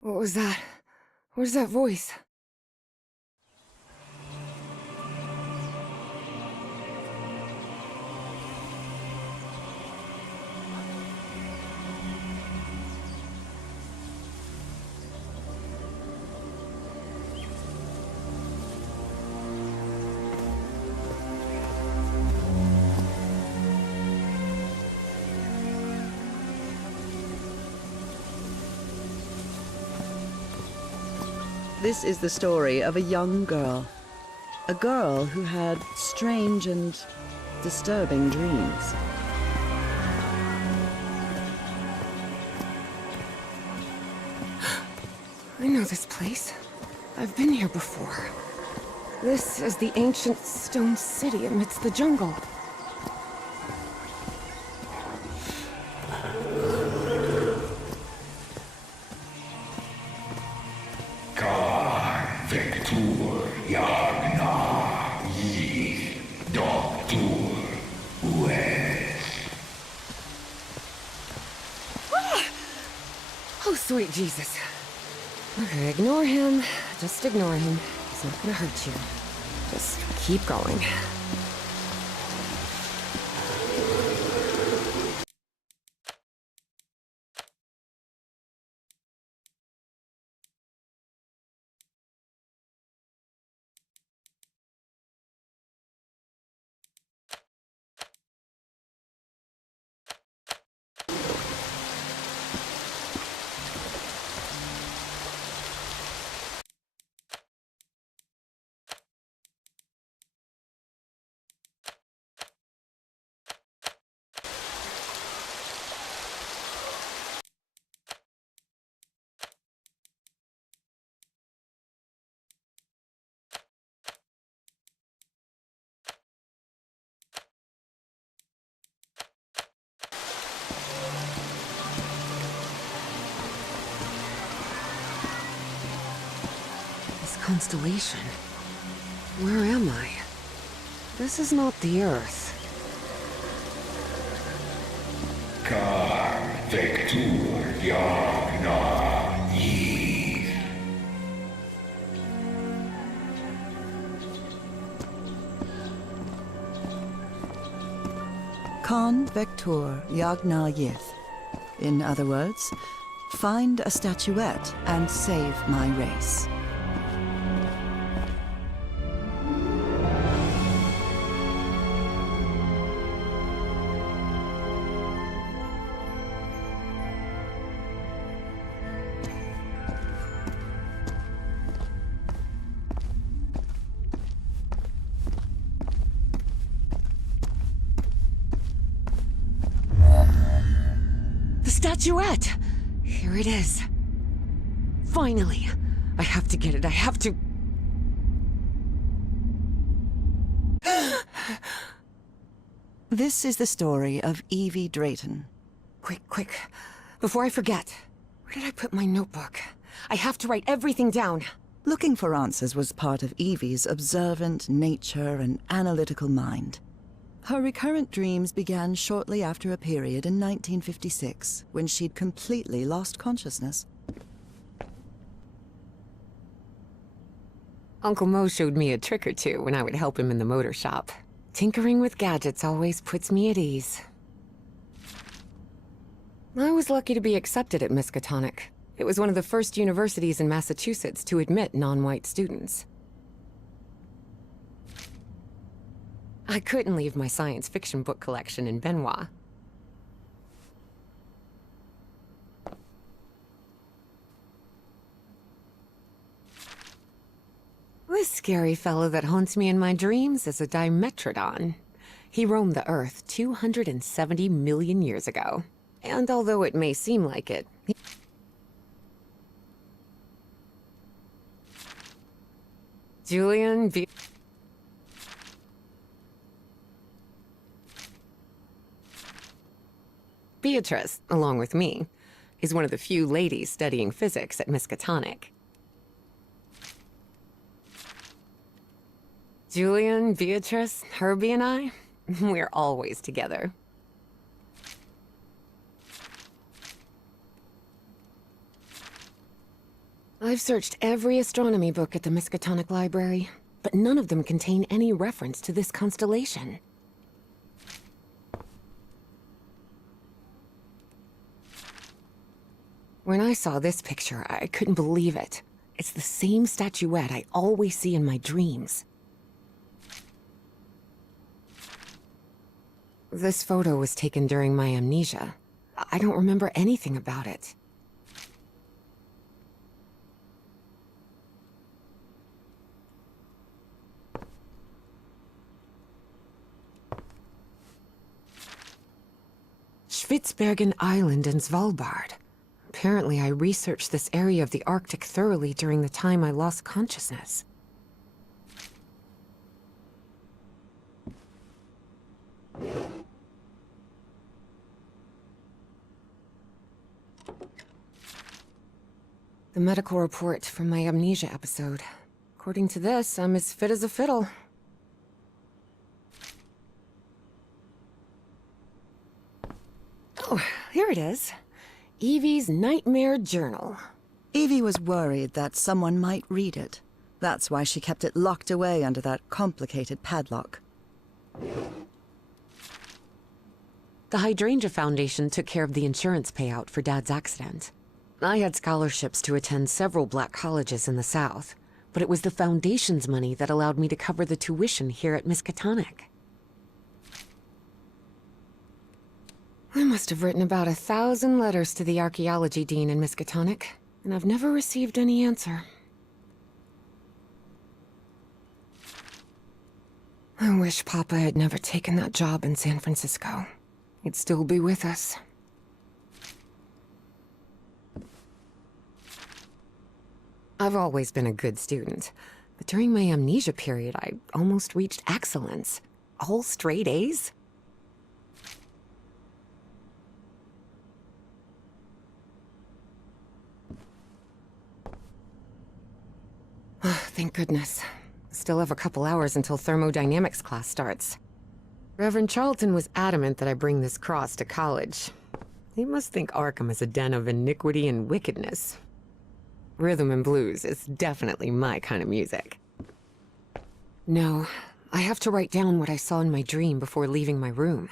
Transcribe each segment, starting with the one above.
What was that? Where's that voice? This is the story of a young girl. A girl who had strange and disturbing dreams. I know this place. I've been here before. This is the ancient stone city amidst the jungle. Oh, sweet Jesus. Okay, ignore him. Just ignore him. He's not gonna hurt you. Just keep going. Constellation. Where am I? This is not the Earth. Con Vector Yagna Yith. In other words, find a statuette and save my race. Statuette! Here it is. Finally! I have to get it, I have to... This is the story of Evie Drayton. Quick. Before I forget. Where did I put my notebook? I have to write everything down. Looking for answers was part of Evie's observant nature and analytical mind. Her recurrent dreams began shortly after a period in 1956, when she'd completely lost consciousness. Uncle Mo showed me a trick or two when I would help him in the motor shop. Tinkering with gadgets always puts me at ease. I was lucky to be accepted at Miskatonic. It was one of the first universities in Massachusetts to admit non-white students. I couldn't leave my science fiction book collection in Benoit. This scary fellow that haunts me in my dreams is a Dimetrodon. He roamed the Earth 270 million years ago. And although it may seem like it, Beatrice, along with me, is one of the few ladies studying physics at Miskatonic. Julian, Beatrice, Herbie, and I, we're always together. I've searched every astronomy book at the Miskatonic Library, but none of them contain any reference to this constellation. When I saw this picture, I couldn't believe it. It's the same statuette I always see in my dreams. This photo was taken during my amnesia. I don't remember anything about it. Spitsbergen Island in Svalbard. Apparently, I researched this area of the Arctic thoroughly during the time I lost consciousness. The medical report from my amnesia episode. According to this, I'm as fit as a fiddle. Oh, here it is. Evie's Nightmare Journal. Evie was worried that someone might read it. That's why she kept it locked away under that complicated padlock. The Hydrangea Foundation took care of the insurance payout for Dad's accident. I had scholarships to attend several black colleges in the South, but it was the Foundation's money that allowed me to cover the tuition here at Miskatonic. I must have written about 1,000 letters to the archaeology dean in Miskatonic, and I've never received any answer. I wish Papa had never taken that job in San Francisco. He'd still be with us. I've always been a good student, but during my amnesia period, I almost reached excellence. All straight A's? Thank goodness. Still have a couple hours until thermodynamics class starts. Reverend Charlton was adamant that I bring this cross to college. He must think Arkham is a den of iniquity and wickedness. Rhythm and blues is definitely my kind of music. No, I have to write down what I saw in my dream before leaving my room.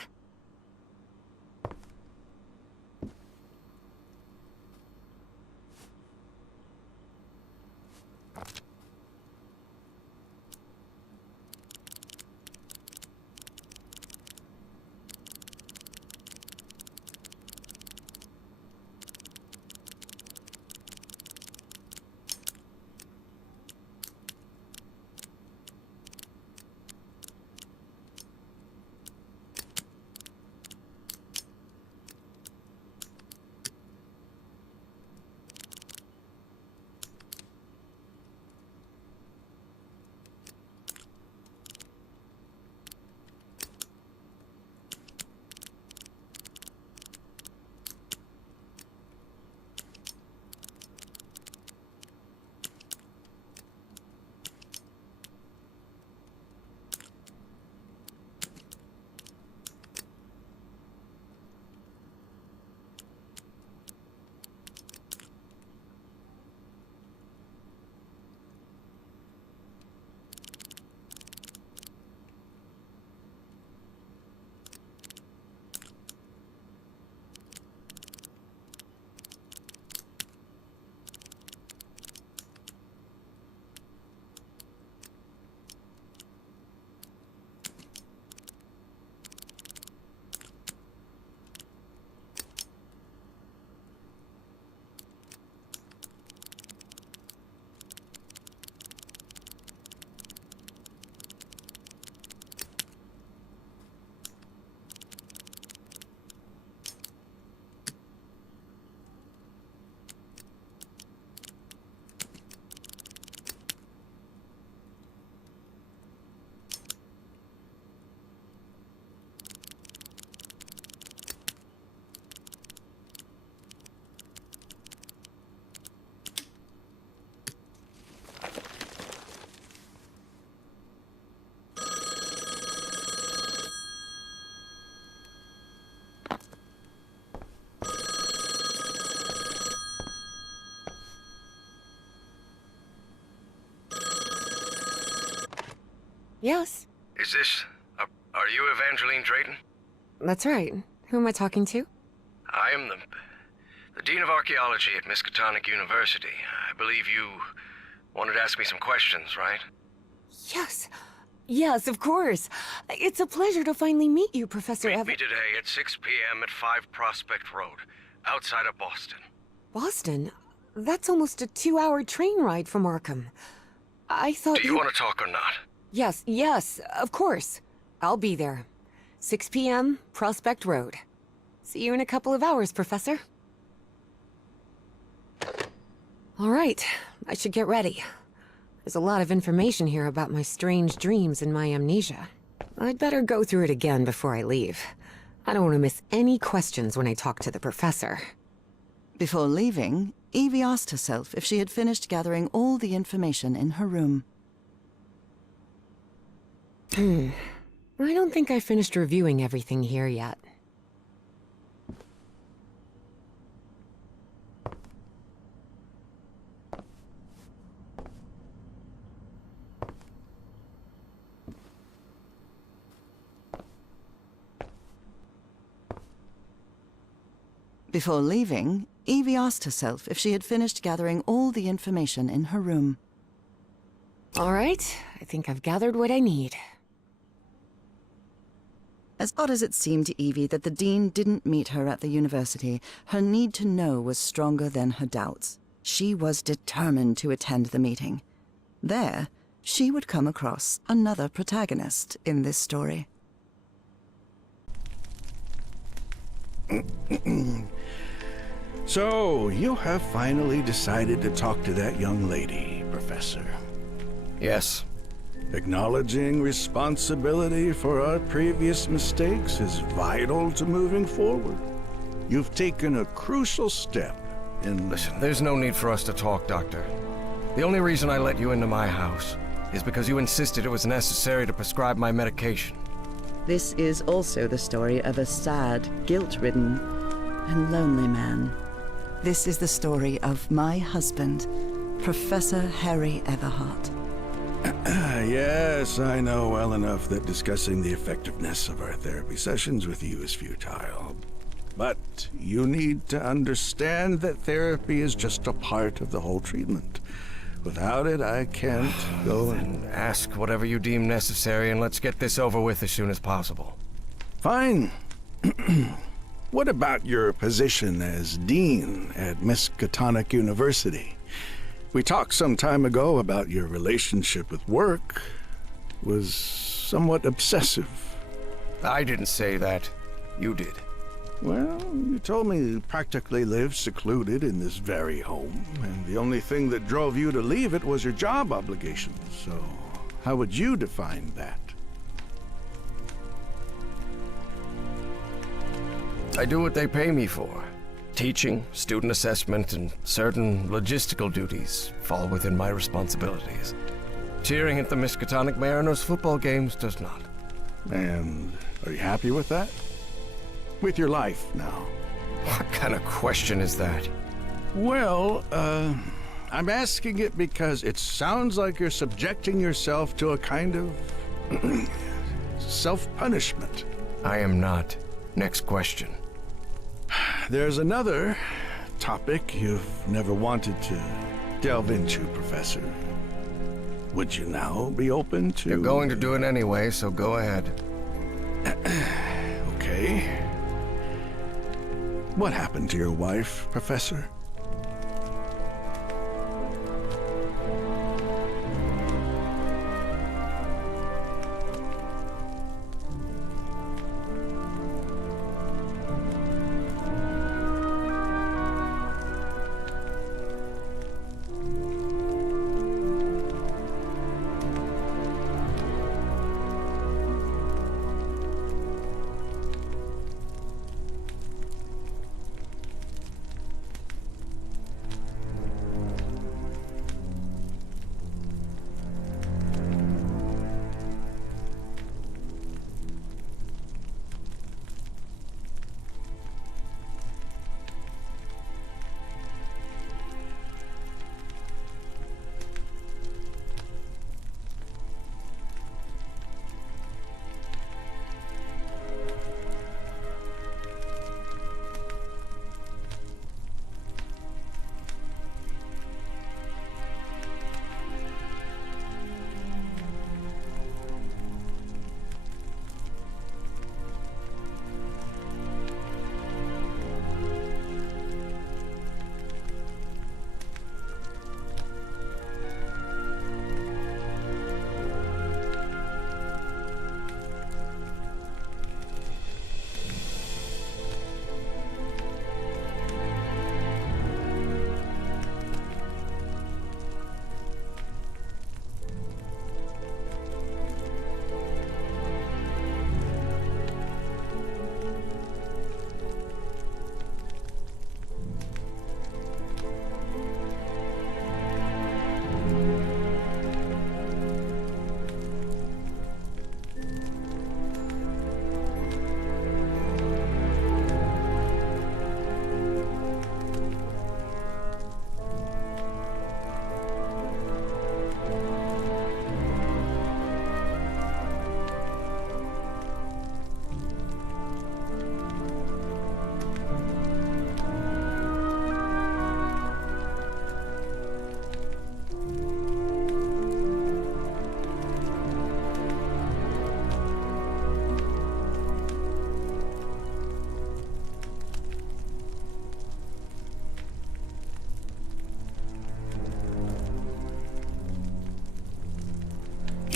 Yes, Is this... are you Evangeline Drayton? that's right. Who am I talking to? I am the Dean of Archaeology at Miskatonic University. I believe you wanted to ask me some questions, right? Yes. Yes, of course. It's a pleasure to finally meet you, Professor Meet me today at 6 p.m. at 5 Prospect Road, outside of Boston. Boston? That's almost a 2-hour train ride from Arkham. I thought Do you want to talk or not? Yes, yes, of course. I'll be there. 6 p.m., Prospect Road. See you in a couple of hours, Professor. All right, I should get ready. There's a lot of information here about my strange dreams and my amnesia. I'd better go through it again before I leave. I don't want to miss any questions when I talk to the professor. Before leaving, Evie asked herself if she had finished gathering all the information in her room. I don't think I finished reviewing everything here yet. Before leaving, Evie asked herself if she had finished gathering all the information in her room. All right, I think I've gathered what I need. As odd as it seemed to Evie that the Dean didn't meet her at the university, her need to know was stronger than her doubts. She was determined to attend the meeting. There, she would come across another protagonist in this story. So, you have finally decided to talk to that young lady, Professor. Yes. Acknowledging responsibility for our previous mistakes is vital to moving forward. You've taken a crucial step in... Listen, there's no need for us to talk, Doctor. The only reason I let you into my house is because you insisted it was necessary to prescribe my medication. This is also the story of a sad, guilt-ridden, and lonely man. This is the story of my husband, Professor Harry Everhart. Yes, I know well enough that discussing the effectiveness of our therapy sessions with you is futile. But you need to understand that therapy is just a part of the whole treatment. Without it, I can't go and... Ask whatever you deem necessary and let's get this over with as soon as possible. Fine. What about your position as Dean at Miskatonic University? We talked some time ago about your relationship with work. It was somewhat obsessive. I didn't say that. You did. Well, you told me you practically lived secluded in this very home, and the only thing that drove you to leave it was your job obligations. So, how would you define that? I do what they pay me for. Teaching, student assessment, and certain logistical duties fall within my responsibilities. Cheering at the Miskatonic Mariners football games does not. And are you happy with that? With your life now? What kind of question is that? Well, I'm asking it because it sounds like you're subjecting yourself to a kind of self-punishment. I am not. Next question. There's another topic you've never wanted to delve into, Professor. Would you now be open to... You're going to do it anyway, so go ahead. Okay. What happened to your wife, Professor?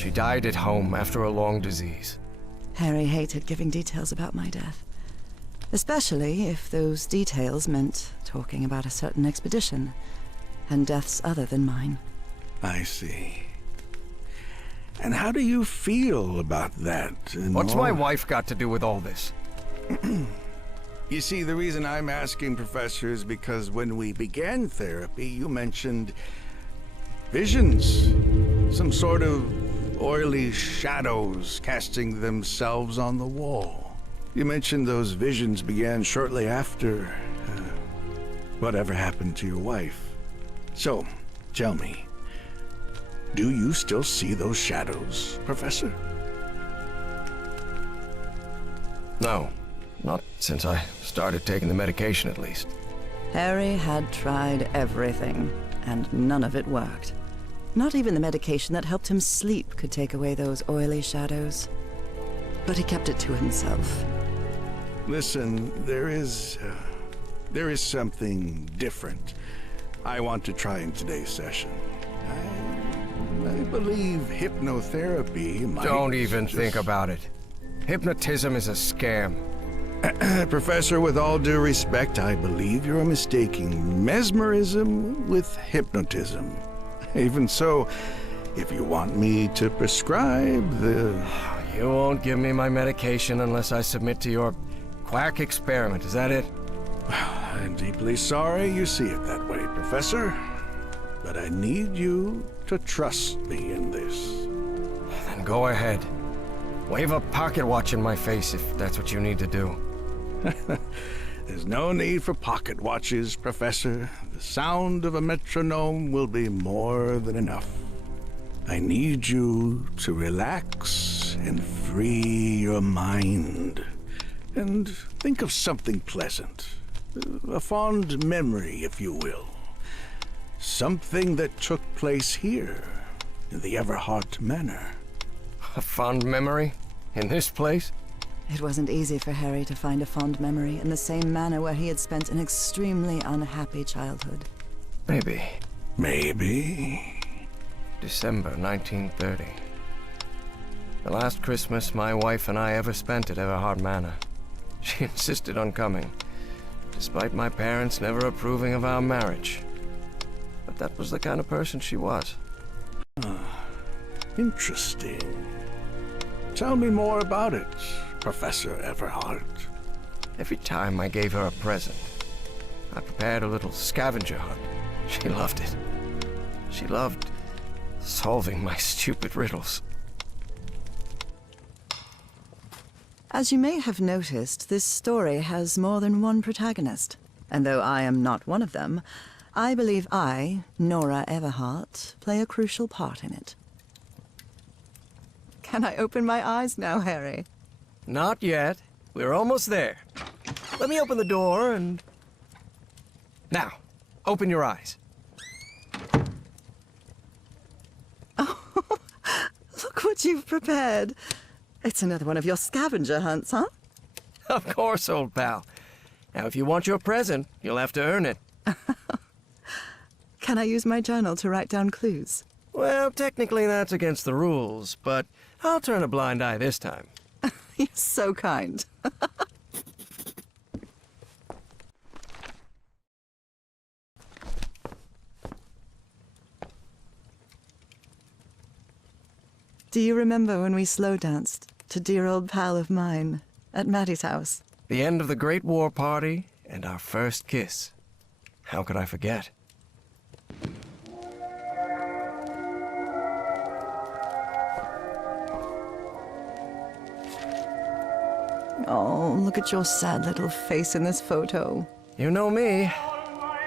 She died at home after a long disease. Harry hated giving details about my death. Especially if those details meant talking about a certain expedition, and deaths other than mine. I see. And how do you feel about that? What's my wife got to do with all this? You see, the reason I'm asking, Professor, is because when we began therapy, you mentioned visions. Some sort of oily shadows casting themselves on the wall. You mentioned those visions began shortly after whatever happened to your wife. So, tell me, do you still see those shadows, Professor? No, not since I started taking the medication, at least. Harry had tried everything, and none of it worked. Not even the medication that helped him sleep could take away those oily shadows. But he kept it to himself. Listen, there is something different I want to try in today's session. I believe hypnotherapy might... Don't even think about it. Hypnotism is a scam. Professor, with all due respect, I believe you're mistaking mesmerism with hypnotism. Even so, if you want me to prescribe the... You won't give me my medication unless I submit to your quack experiment, is that it? I'm deeply sorry you see it that way, Professor. But I need you to trust me in this. Then go ahead. Wave a pocket watch in my face if that's what you need to do. There's no need for pocket watches, Professor. The sound of a metronome will be more than enough. I need you to relax and free your mind. And think of something pleasant. A fond memory, if you will. Something that took place here, in the Everhart Manor. A fond memory? In this place? It wasn't easy for Harry to find a fond memory in the same manor where he had spent an extremely unhappy childhood. Maybe. Maybe. December 1930. The last Christmas my wife and I ever spent at Everhart Manor. She insisted on coming, despite my parents never approving of our marriage. But that was the kind of person she was. Interesting. Tell me more about it, Professor Everhart. Every time I gave her a present, I prepared a little scavenger hunt. She loved it. She loved solving my stupid riddles. As you may have noticed, this story has more than one protagonist. And though I am not one of them, I believe I, Nora Everhart, play a crucial part in it. Can I open my eyes now, Harry? Not yet. We're almost there. Let me open the door and... Now, open your eyes. Oh, look what you've prepared. It's another one of your scavenger hunts, huh? Of course, old pal. Now, if you want your present, you'll have to earn it. Can I use my journal to write down clues? Well, technically that's against the rules, but I'll turn a blind eye this time. You're so kind. Do you remember when we slow danced to Dear Old Pal of Mine at Maddie's house? The end of the Great War Party and our first kiss. How could I forget? Oh, look at your sad little face in this photo. You know me.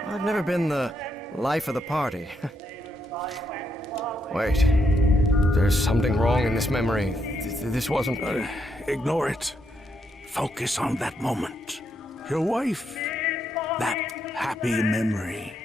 I've never been the life of the party. Wait. There's something wrong in this memory. This wasn't... Ignore it. Focus on that moment. Your wife. That happy memory.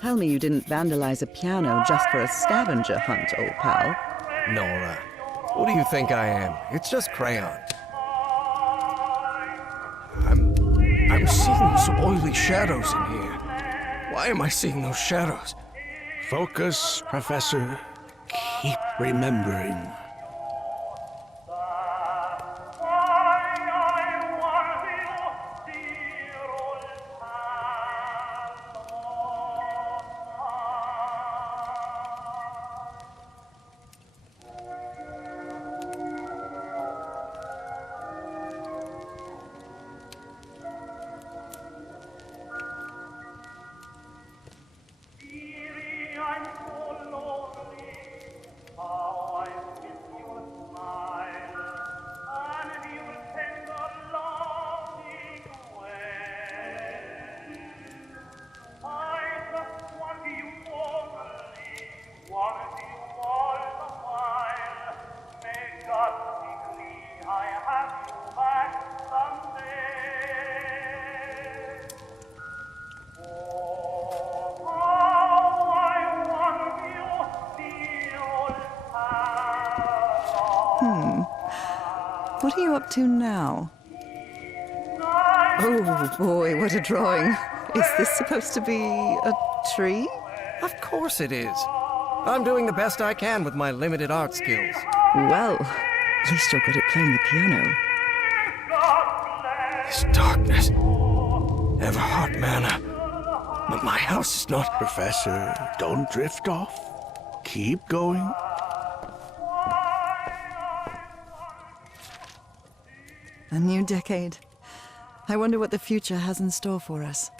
Tell me you didn't vandalize a piano just for a scavenger hunt, old pal. Nora, who do you think I am? It's just crayons. I'm seeing those oily shadows in here. Why am I seeing those shadows? Focus, Professor. Keep remembering. What are you up to now? Oh boy, what a drawing. Is this supposed to be a tree? Of course it is. I'm doing the best I can with my limited art skills. Well, at least you're good at playing the piano. This darkness. Everhart Manor. But my house is not... Professor, don't drift off. Keep going. A new decade. I wonder what the future has in store for us.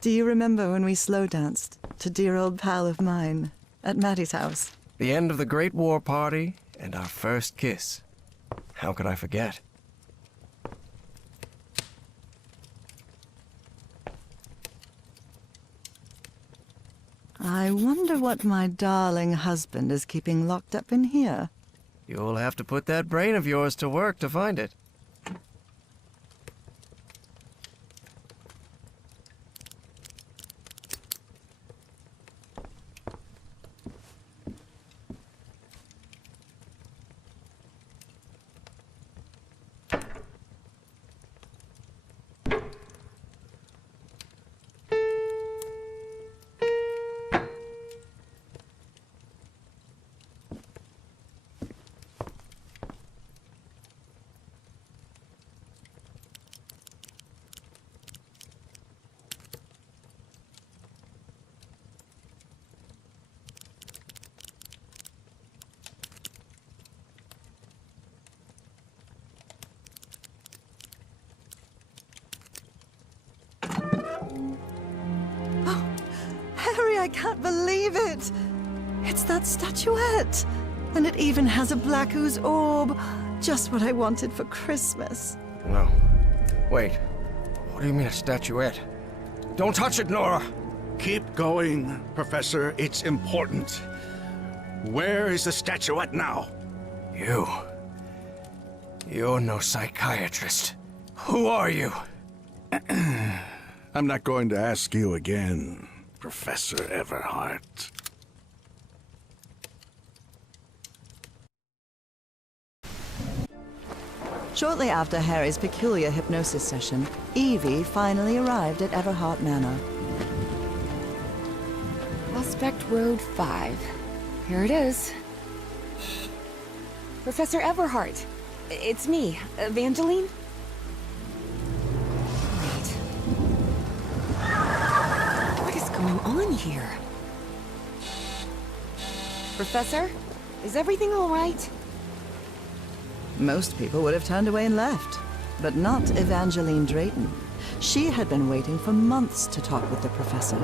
Do you remember when we slow danced to Dear Old Pal of Mine at Maddie's house? The end of the Great War Party and our first kiss. How could I forget? I wonder what my darling husband is keeping locked up in here. You'll have to put that brain of yours to work to find it. Harry, I can't believe it! It's that statuette! And it even has a black ooze orb. Just what I wanted for Christmas. No. Wait. What do you mean a statuette? Don't touch it, Nora! Keep going, Professor. It's important. Where is the statuette now? You're no psychiatrist. Who are you? I'm not going to ask you again, Professor Everhart. Shortly after Harry's peculiar hypnosis session, Evie finally arrived at Everhart Manor. Prospect Road 5. Here it is. Professor Everhart. It's me, Evangeline. Wait. What is going on here? Professor? Is everything all right? Most people would have turned away and left, but not Evangeline Drayton. She had been waiting for months to talk with the professor.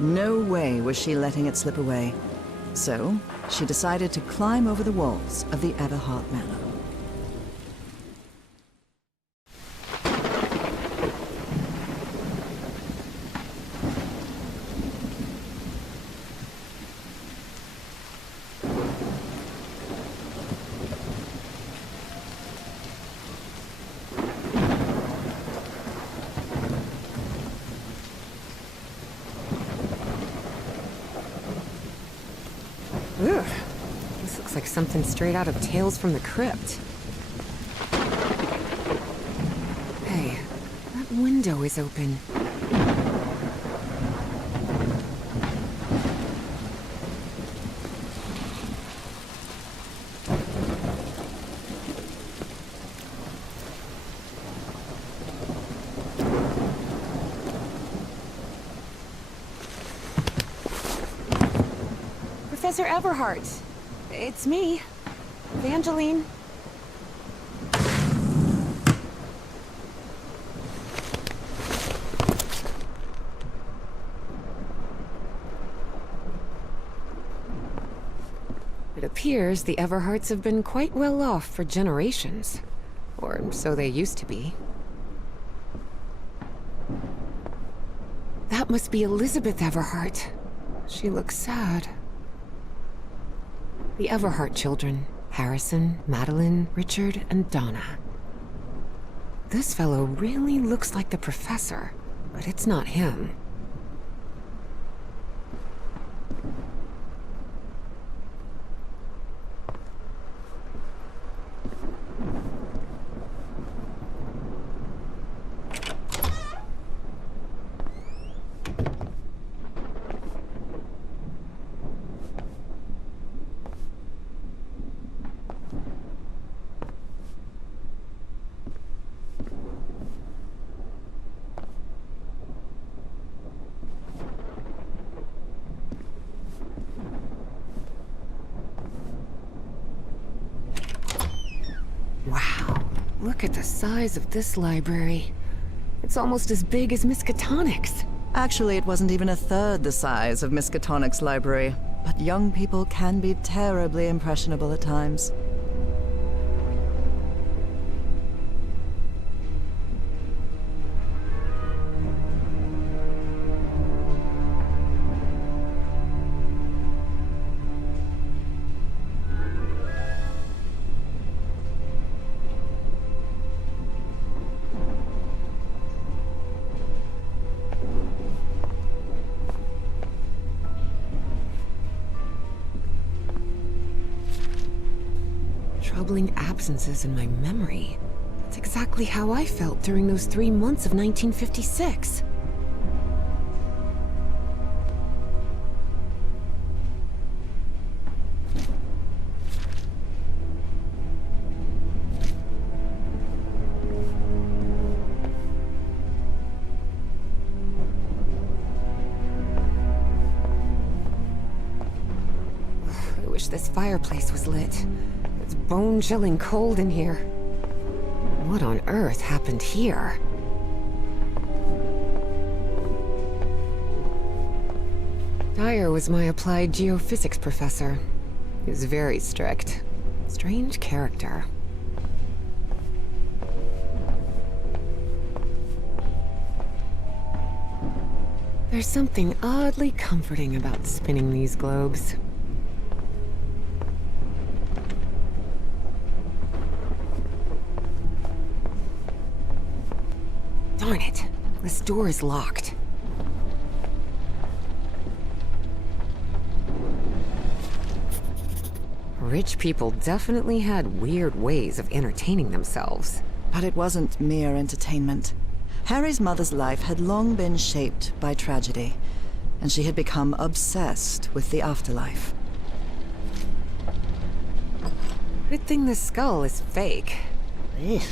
No way was she letting it slip away. So, she decided to climb over the walls of the Everhart Manor. Ugh. This looks like something straight out of Tales from the Crypt. Hey, that window is open. Professor Everhart. It's me, Evangeline. It appears the Everharts have been quite well off for generations. Or so they used to be. That must be Elizabeth Everhart. She looks sad. The Everhart children, Harrison, Madeline, Richard, and Donna. This fellow really looks like the professor, but it's not him. Wow, look at the size of this library. It's almost as big as Miskatonic's. Actually, it wasn't even a third the size of Miskatonic's library, but young people can be terribly impressionable at times. Troubling absences in my memory. That's exactly how I felt during those 3 months of 1956. I wish this fireplace was lit. It's bone-chilling cold in here. What on earth happened here? Dyer was my applied geophysics professor. He was very strict. Strange character. There's something oddly comforting about spinning these globes. Darn it. This door is locked. Rich people definitely had weird ways of entertaining themselves. But it wasn't mere entertainment. Harry's mother's life had long been shaped by tragedy, and she had become obsessed with the afterlife. Good thing the skull is fake. Ugh.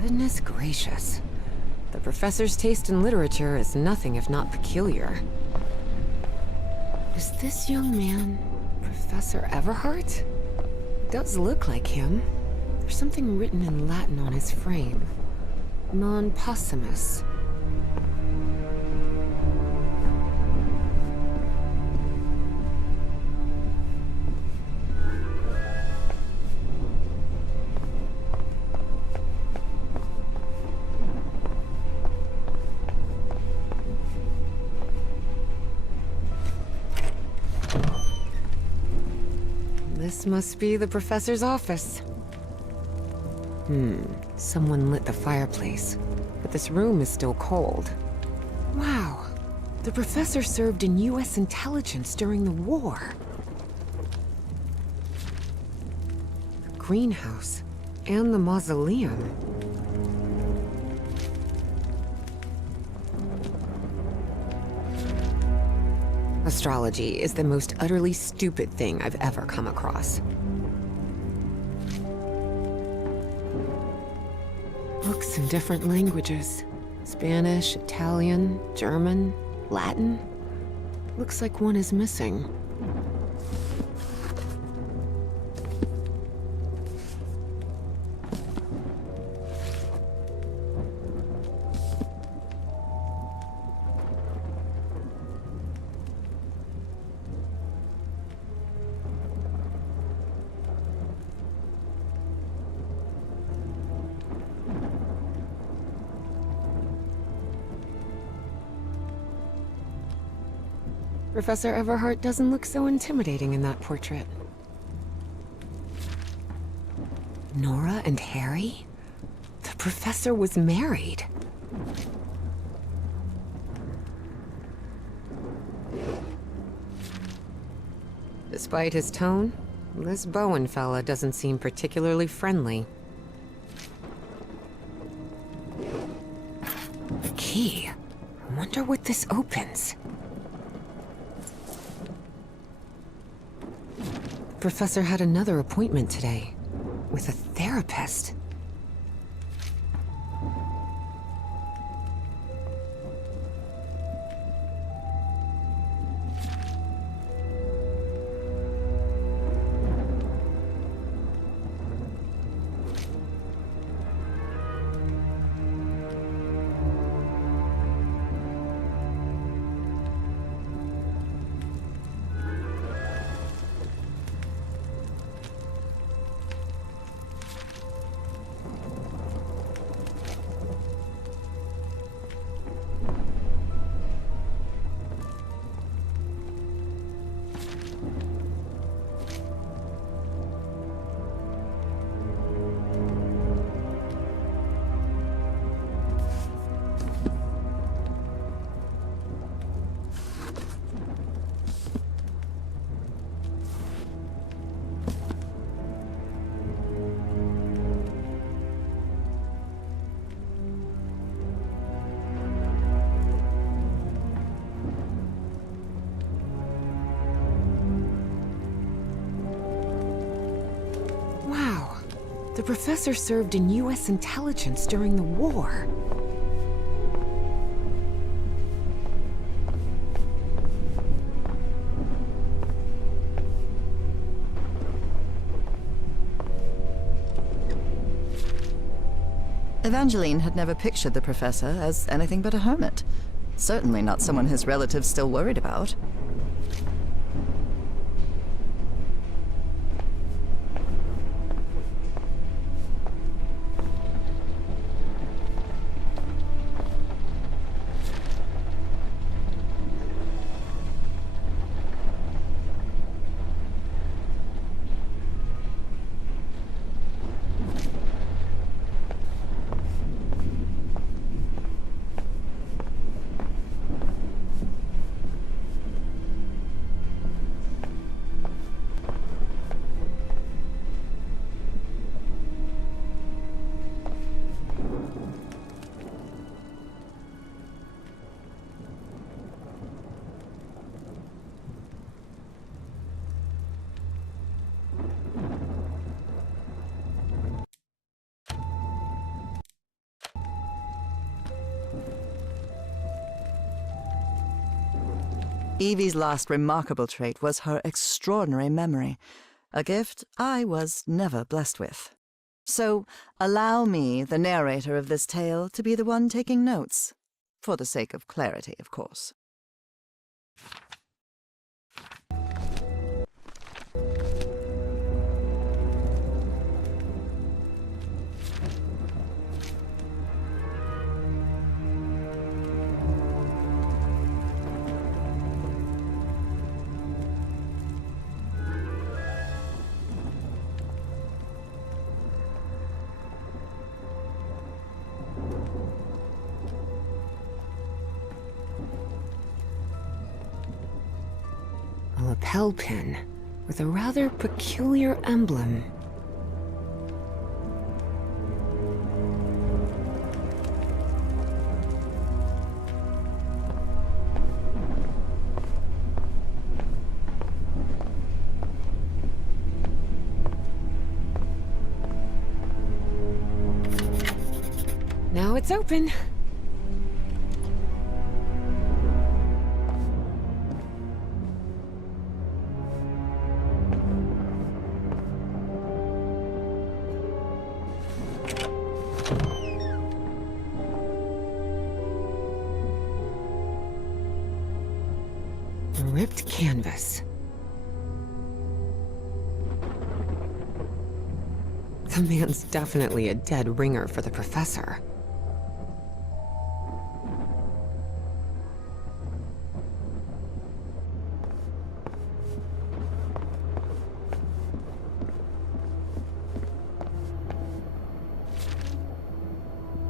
Goodness gracious. The professor's taste in literature is nothing if not peculiar. Is this young man Professor Everhart? Does look like him. There's something written in Latin on his frame. Non possumus. This must be the professor's office. Someone lit the fireplace, but this room is still cold. Wow, the professor served in U.S. intelligence during the war. The greenhouse and the mausoleum. Astrology is the most utterly stupid thing I've ever come across. Books in different languages. Spanish, Italian, German, Latin. Looks like one is missing. Professor Everhart doesn't look so intimidating in that portrait. Nora and Harry? The professor was married. Despite his tone, this Bowen fella doesn't seem particularly friendly. A key. I wonder what this opens. The professor had another appointment today, with a therapist. The professor served in U.S. intelligence during the war. Evangeline had never pictured the professor as anything but a hermit. Certainly not someone his relatives still worried about. Evie's last remarkable trait was her extraordinary memory. a gift I was never blessed with. So allow me, the narrator of this tale, to be the one taking notes. For the sake of clarity, of course. A lapel pin with a rather peculiar emblem. Now it's open. Ripped canvas. The man's definitely a dead ringer for the professor.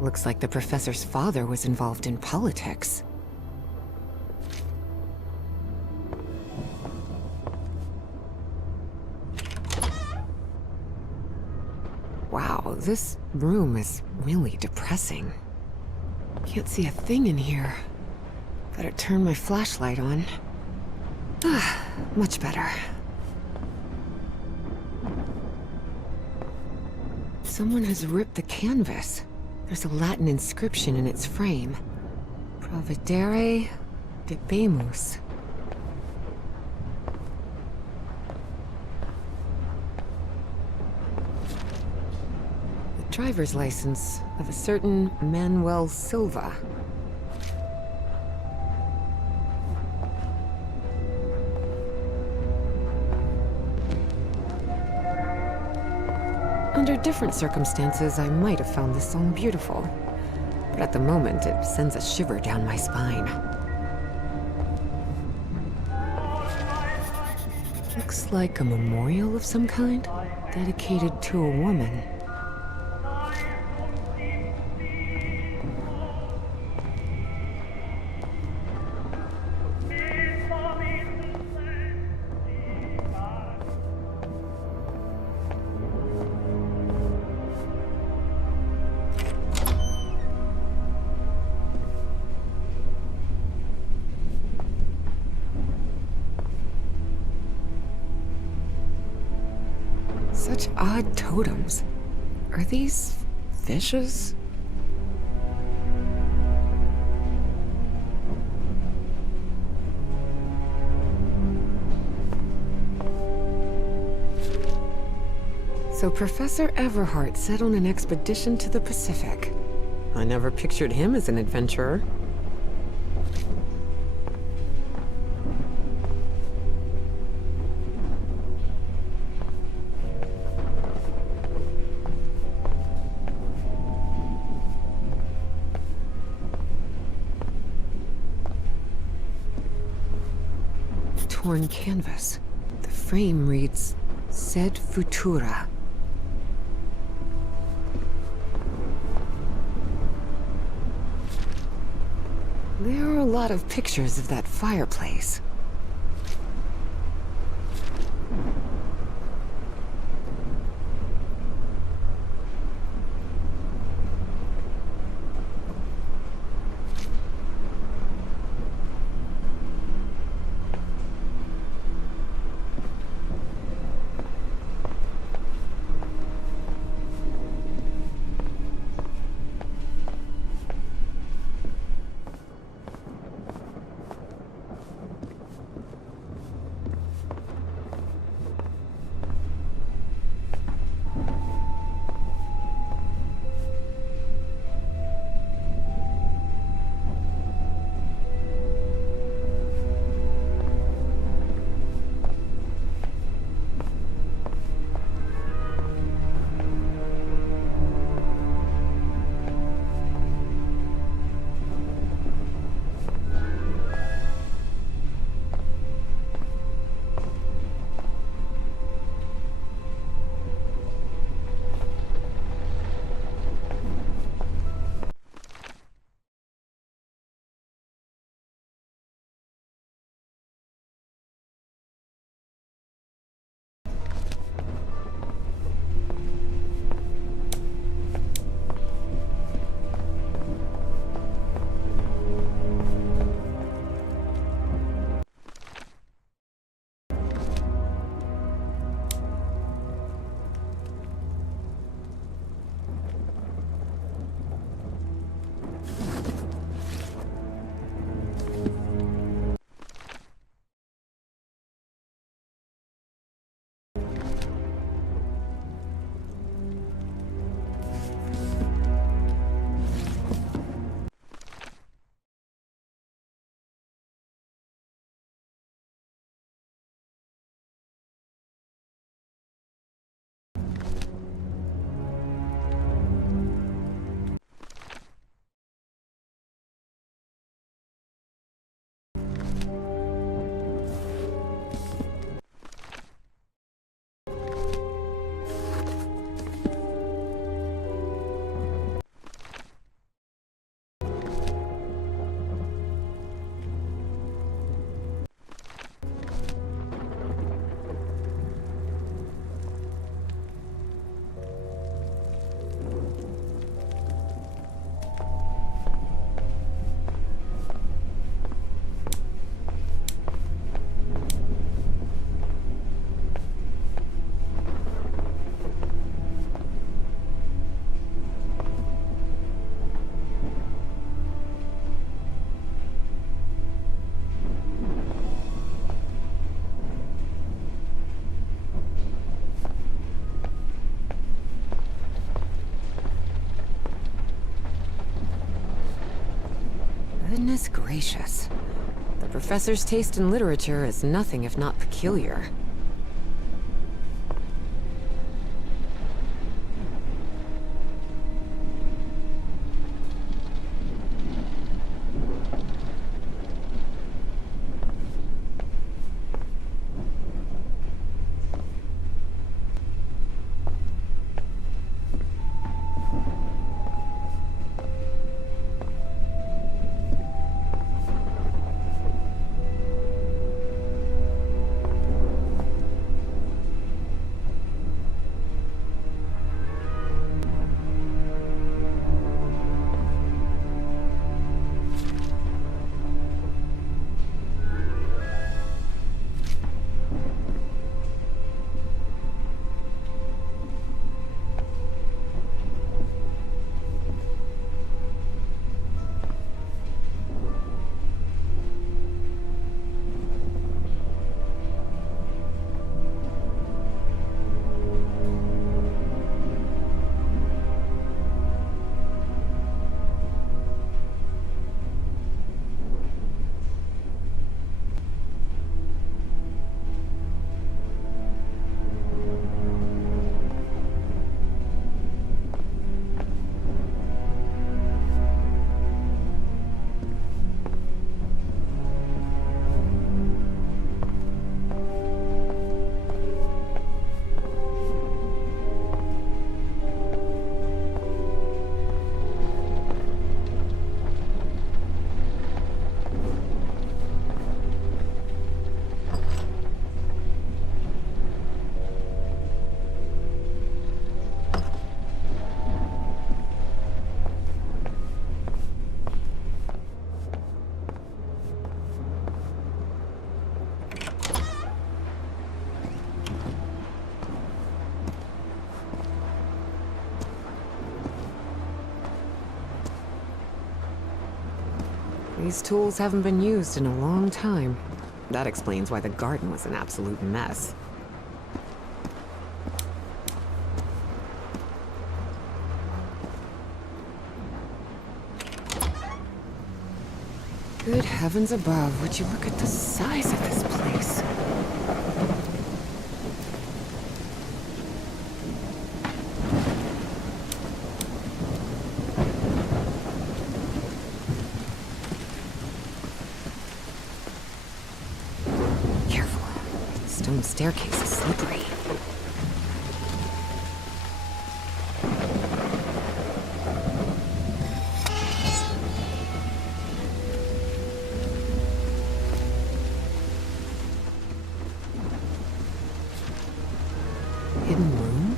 Looks like the professor's father was involved in politics. Wow, this room is really depressing. Can't see a thing in here. Better turn my flashlight on. Ah, much better. Someone has ripped the canvas. There's a Latin inscription in its frame. Providere debemus. The driver's license of a certain Manuel Silva. Under different circumstances, I might have found this song beautiful. But at the moment, it sends a shiver down my spine. Looks like a memorial of some kind, dedicated to a woman. Such odd totems. Are these fishes? So Professor Everhart set on an expedition to the Pacific. I never pictured him as an adventurer. Torn canvas. The frame reads, Sed Futura. There are a lot of pictures of that fireplace. Goodness gracious. The professor's taste in literature is nothing if not peculiar. These tools haven't been used in a long time. That explains why the garden was an absolute mess. Good heavens above, would you look at the size of this place? The staircase is slippery. Hidden room?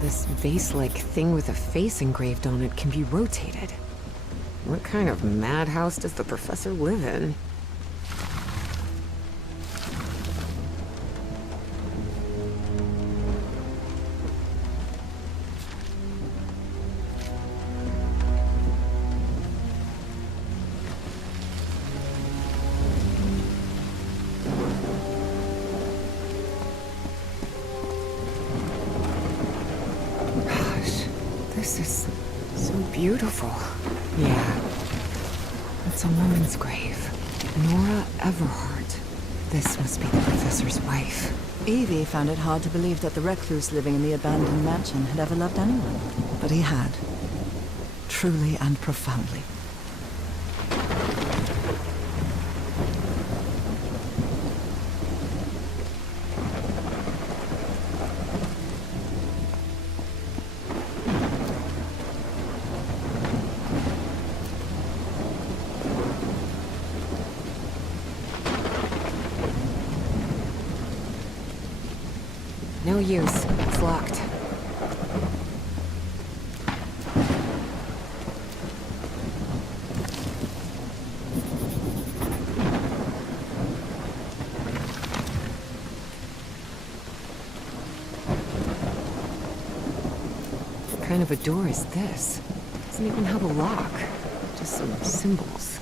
This vase-like thing with a face engraved on it can be rotated. What kind of madhouse does the professor live in? This is so beautiful. Yeah. It's a woman's grave. Nora Everhart. This must be the professor's wife. Evie found it hard to believe that the recluse living in the abandoned mansion had ever loved anyone. But he had. Truly and profoundly. No use. It's locked. kind of a door is this? Doesn't even have a lock. Just some symbols.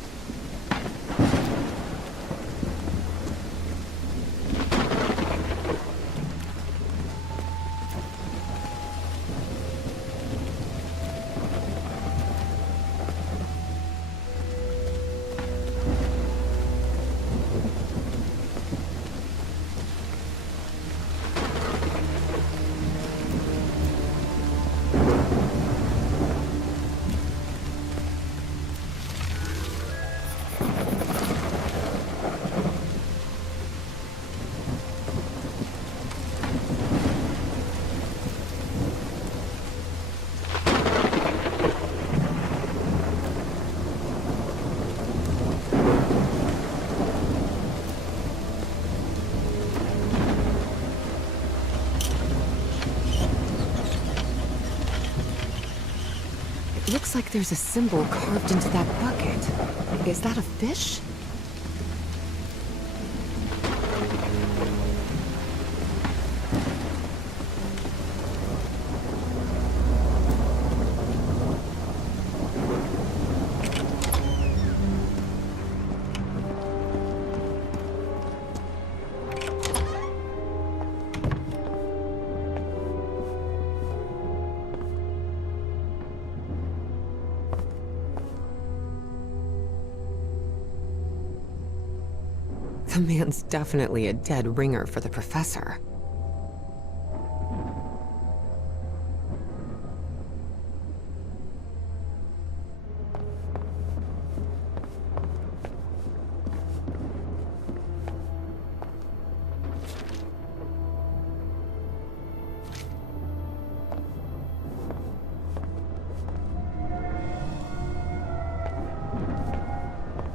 It looks like there's a symbol carved into that bucket. Is that a fish? The man's definitely a dead ringer for the professor.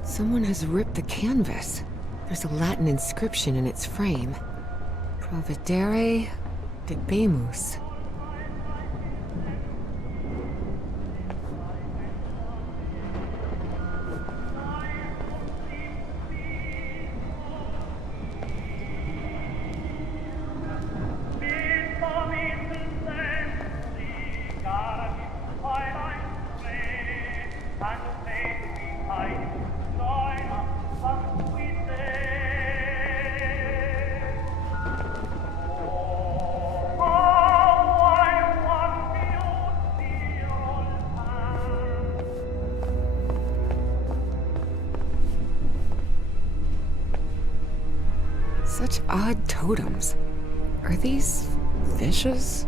Someone has ripped the canvas. There's a Latin inscription in its frame. Providere debemus. Such odd totems. Are these fishes?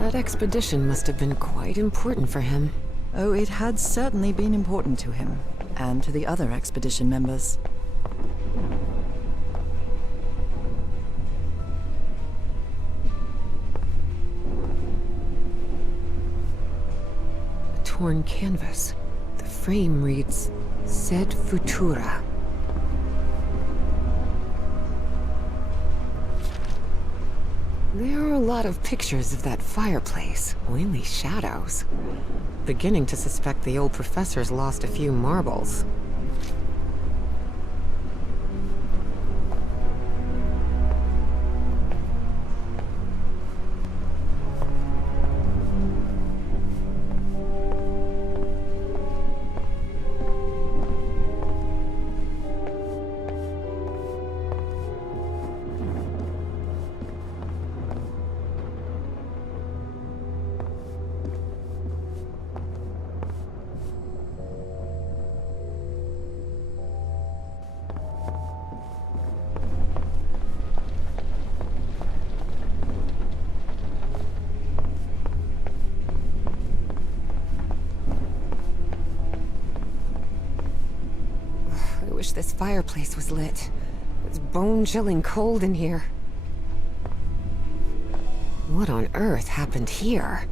That expedition must have been quite important for him. Oh, it had certainly been important to him, and to the other expedition members. A torn canvas. The frame reads, Sed Futura. There are a lot of pictures of that fireplace, only shadows. Beginning to suspect the old professor's lost a few marbles. I wish this fireplace was lit. It's bone-chilling cold in here. What on earth happened here?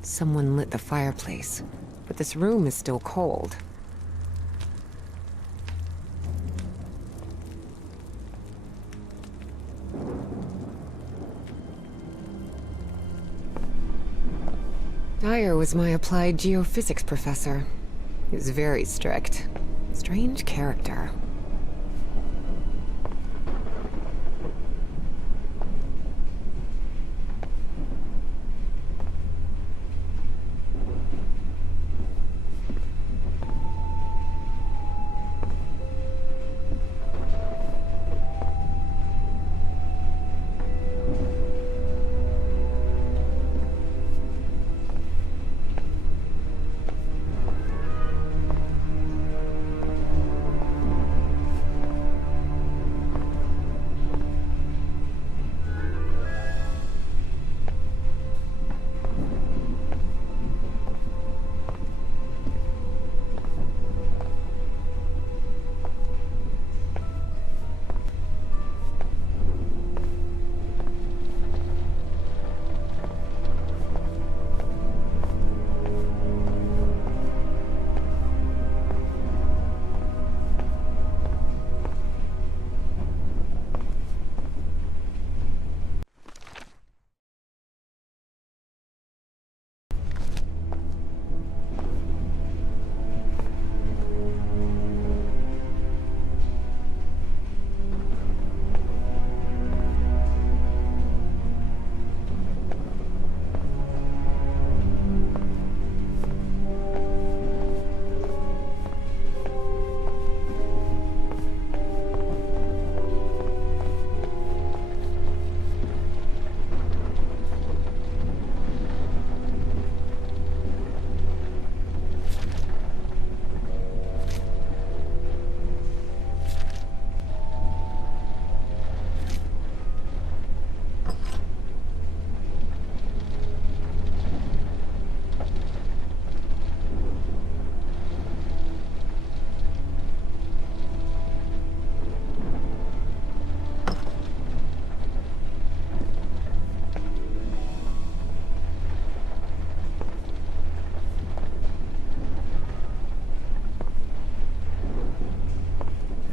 Someone lit the fireplace, but this room is still cold. Dyer was my applied geophysics professor. He was very strict. Strange character.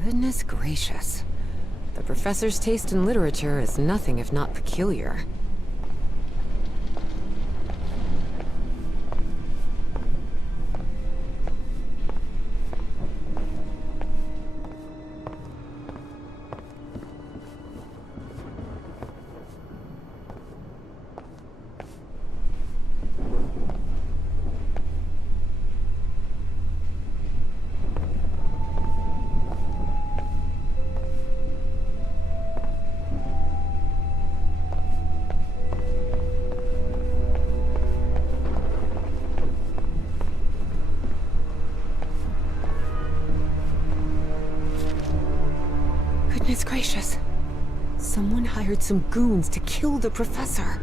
Goodness gracious. The professor's taste in literature is nothing if not peculiar. Goodness gracious. Someone hired some goons to kill the professor.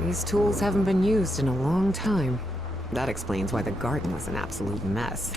These tools haven't been used in a long time. That explains why the garden was an absolute mess.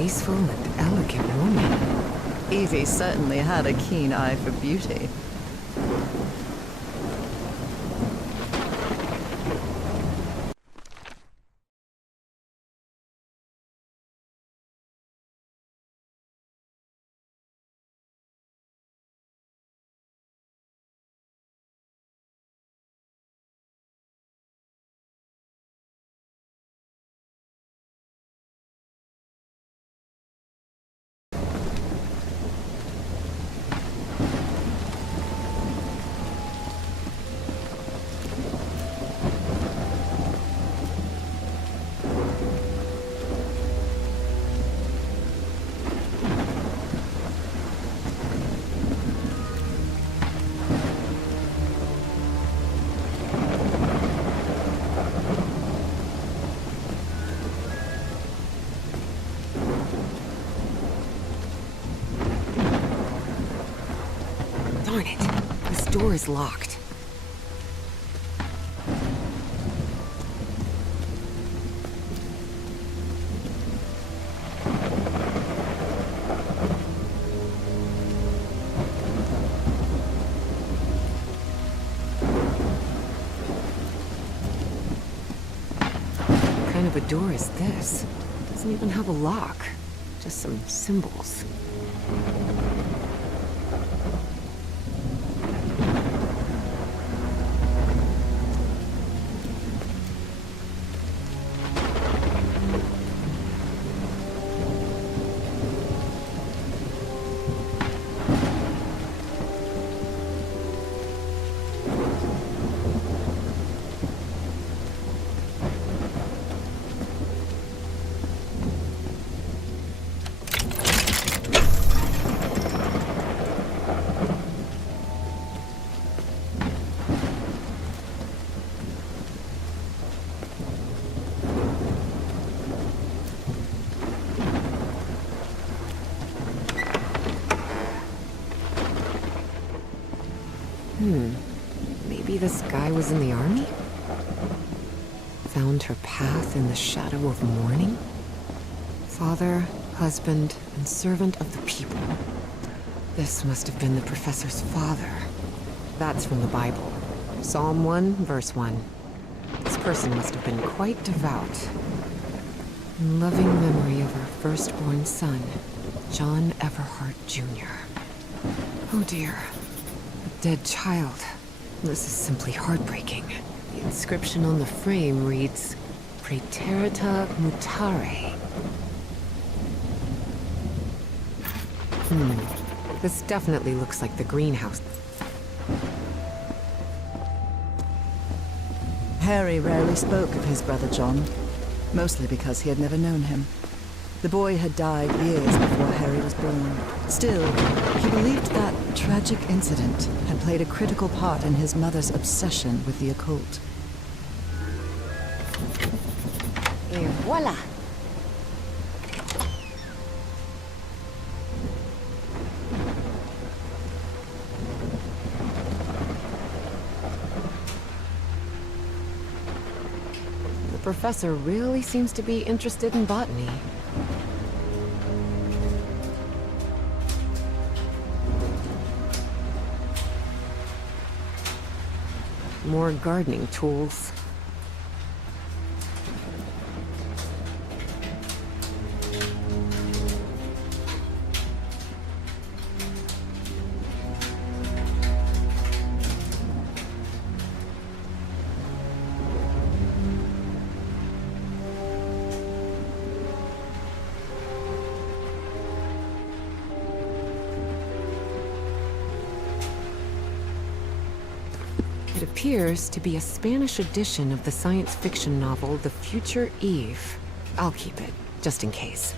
graceful and elegant woman. Evie certainly had a keen eye for beauty. Darn it. This door is locked. What kind of a door is this? Doesn't even have a lock. Just some symbols. Maybe this guy was in the army? Found her path in the shadow of mourning? Father, husband, and servant of the people. This must have been the professor's father. That's from the Bible. Psalm 1, verse 1. This person must have been quite devout. In loving memory of our firstborn son, John Everhart Jr. Oh dear. A dead child. This is simply heartbreaking. The inscription on the frame reads, Praeterita mutare. This definitely looks like the greenhouse. Harry rarely spoke of his brother John, mostly because he had never known him. The boy had died years before Harry was born. Still, he believed that tragic incident had played a critical part in his mother's obsession with the occult. Et voila! The professor really seems to be interested in botany. More gardening tools. It appears to be a Spanish edition of the science fiction novel The Future Eve. I'll keep it, just in case.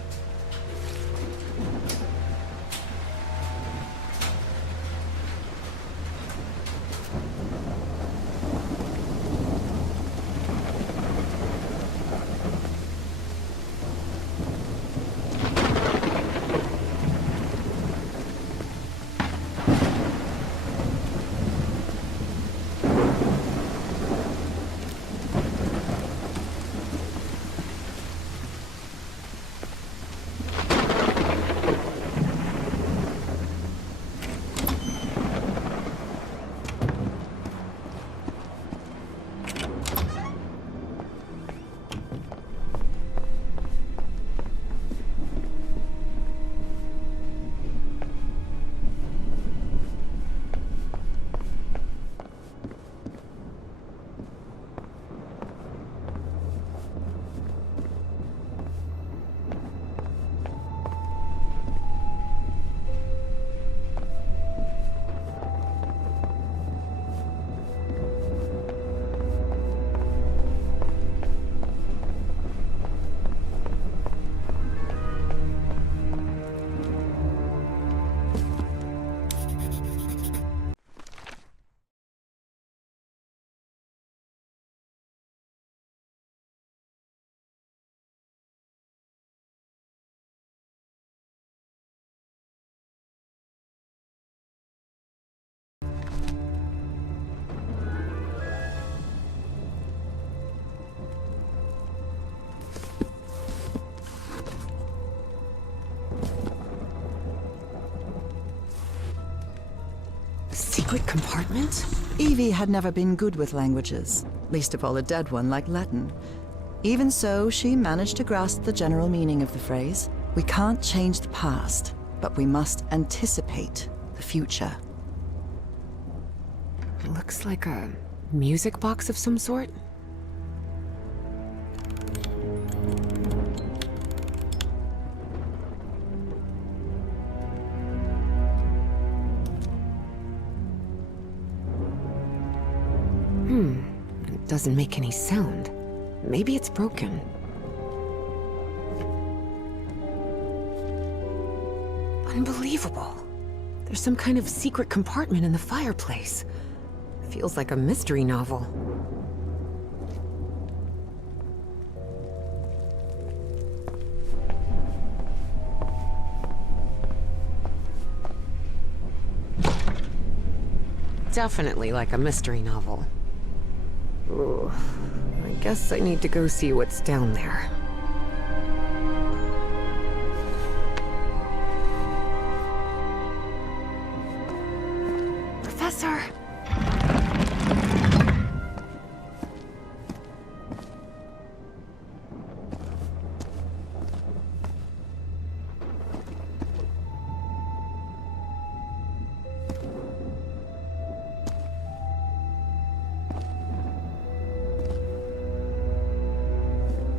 secret compartment? Evie had never been good with languages, least of all a dead one like Latin. Even so, she managed to grasp the general meaning of the phrase. We can't change the past, but we must anticipate the future. It looks like a music box of some sort. It doesn't make any sound. Maybe it's broken. Unbelievable. There's some kind of secret compartment in the fireplace. Feels like a mystery novel. Definitely like a mystery novel. Ooh, I guess I need to go see what's down there. Professor!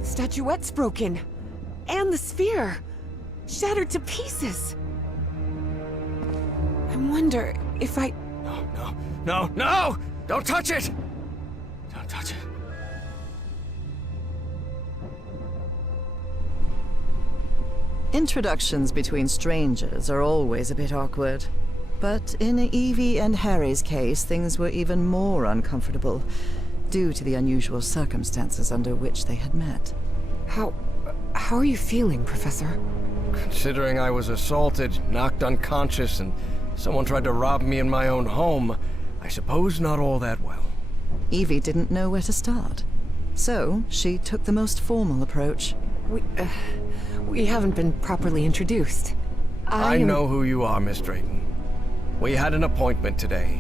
Statuette's broken. And the sphere. Shattered to pieces. I wonder if I... No! Don't touch it! Don't touch it. Introductions between strangers are always a bit awkward. But in Evie and Harry's case, things were even more uncomfortable, due to the unusual circumstances under which they had met. How are you feeling, Professor? Considering I was assaulted, knocked unconscious, and someone tried to rob me in my own home, I suppose not all that well. Evie didn't know where to start. So, she took the most formal approach. We haven't been properly introduced. I know who you are, Miss Drayton. We had an appointment today.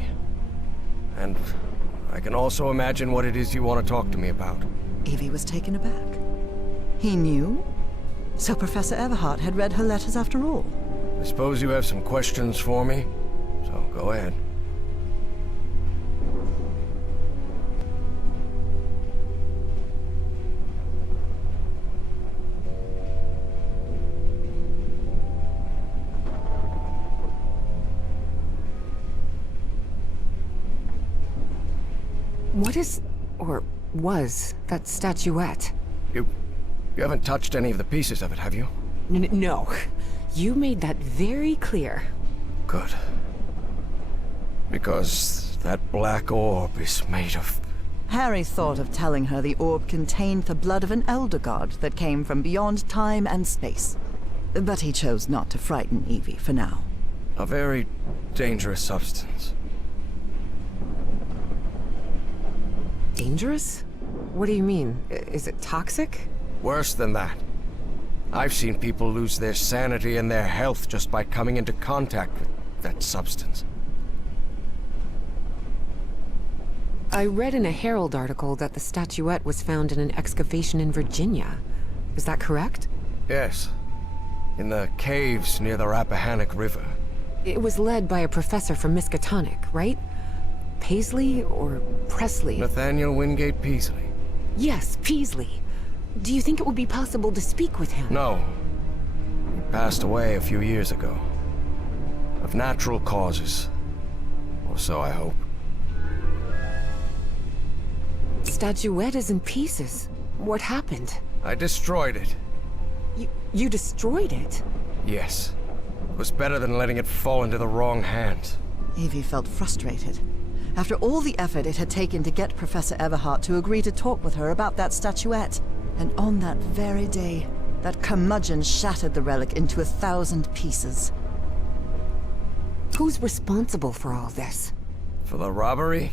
And I can also imagine what it is you want to talk to me about. Evie was taken aback. He knew? So Professor Everhart had read her letters after all? I suppose you have some questions for me, so go ahead. What is, or was, that statuette? You haven't touched any of the pieces of it, have you? No. You made that very clear. Good. Because that black orb is made of... Harry thought of telling her the orb contained the blood of an elder god that came from beyond time and space. But he chose not to frighten Evie for now. a very dangerous substance. Dangerous? What do you mean? Is it toxic? Worse than that. I've seen people lose their sanity and their health just by coming into contact with that substance. I read in a Herald article that the statuette was found in an excavation in Virginia. Is that correct? Yes. In the caves near the Rappahannock River. It was led by a professor from Miskatonic, right? Paisley or Presley? Nathaniel Wingate Peasley. Yes, Peasley. Do you think it would be possible to speak with him? No. He passed away a few years ago. Of natural causes. Or so I hope. Statuette is in pieces. What happened? I destroyed it. You destroyed it? Yes. It was better than letting it fall into the wrong hands. Evie felt frustrated. After all the effort it had taken to get Professor Everhart to agree to talk with her about that statuette. And on that very day, that curmudgeon shattered the relic into 1,000 pieces. Who's responsible for all this? For the robbery?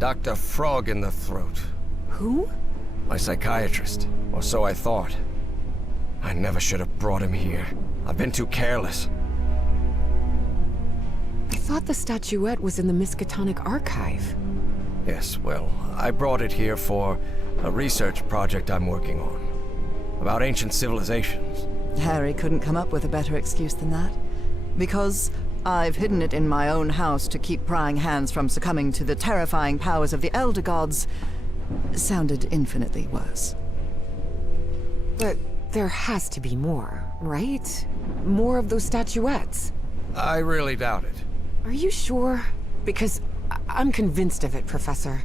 Dr. Frog in the throat. Who? My psychiatrist. Or so I thought. I never should have brought him here. I've been too careless. I thought the statuette was in the Miskatonic archive. Yes, well, I brought it here for a research project I'm working on. About ancient civilizations. Harry couldn't come up with a better excuse than that. Because I've hidden it in my own house to keep prying hands from succumbing to the terrifying powers of the Elder Gods sounded infinitely worse. But there has to be more, right? More of those statuettes. I really doubt it. Are you sure? Because I'm convinced of it, Professor.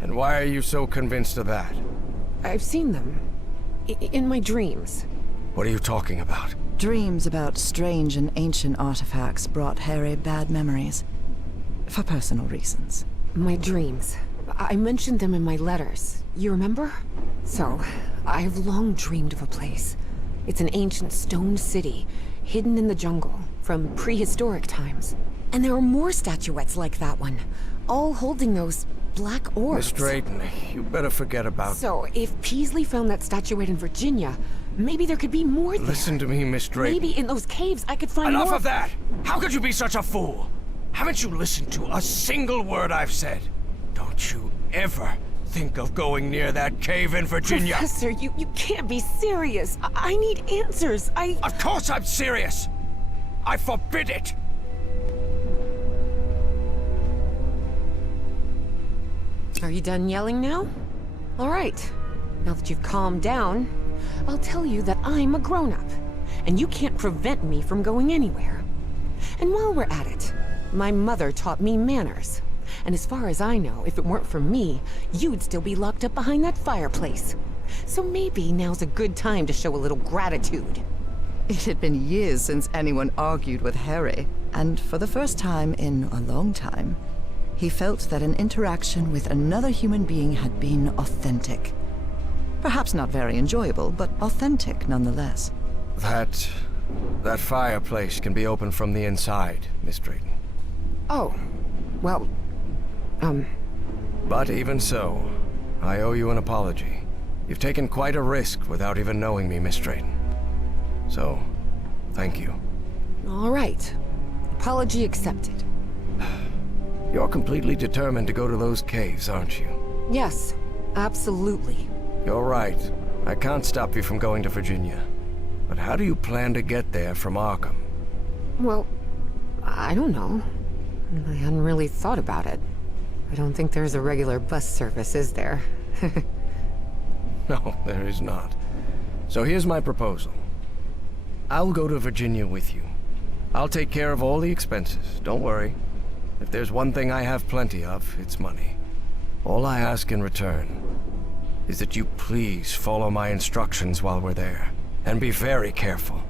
And why are you so convinced of that? I've seen them. In my dreams. What are you talking about? Dreams about strange and ancient artifacts brought Harry bad memories. For personal reasons. My dreams. I mentioned them in my letters. You remember? So, I've long dreamed of a place. It's an ancient stone city, hidden in the jungle, from prehistoric times. And there are more statuettes like that one, all holding those black orbs. Miss Drayton, you better forget about... So, if Peasley found that statuette in Virginia, maybe there could be more there. Listen to me, Miss Drayton. Maybe in those caves I could find more... Enough of that! How could you be such a fool? Haven't you listened to a single word I've said? Don't you ever think of going near that cave in Virginia. Professor, you can't be serious. I need answers. Of course I'm serious! I forbid it! Are you done yelling now? All right. Now that you've calmed down, I'll tell you that I'm a grown-up, and you can't prevent me from going anywhere. And while we're at it, my mother taught me manners. And as far as I know, if it weren't for me, you'd still be locked up behind that fireplace. So maybe now's a good time to show a little gratitude. It had been years since anyone argued with Harry, and for the first time in a long time, he felt that an interaction with another human being had been authentic. Perhaps not very enjoyable, but authentic nonetheless. That fireplace can be opened from the inside, Miss Drayton. Oh, well, But even so, I owe you an apology. You've taken quite a risk without even knowing me, Miss Drayton. So, thank you. all right. Apology accepted. You're completely determined to go to those caves, aren't you? Yes, absolutely. You're right. I can't stop you from going to Virginia. But how do you plan to get there from Arkham? Well, I don't know. I hadn't really thought about it. I don't think there's a regular bus service, is there? No, there is not. So here's my proposal. I'll go to Virginia with you. I'll take care of all the expenses, don't worry. If there's one thing I have plenty of, it's money. All I ask in return is that you please follow my instructions while we're there. And be very careful.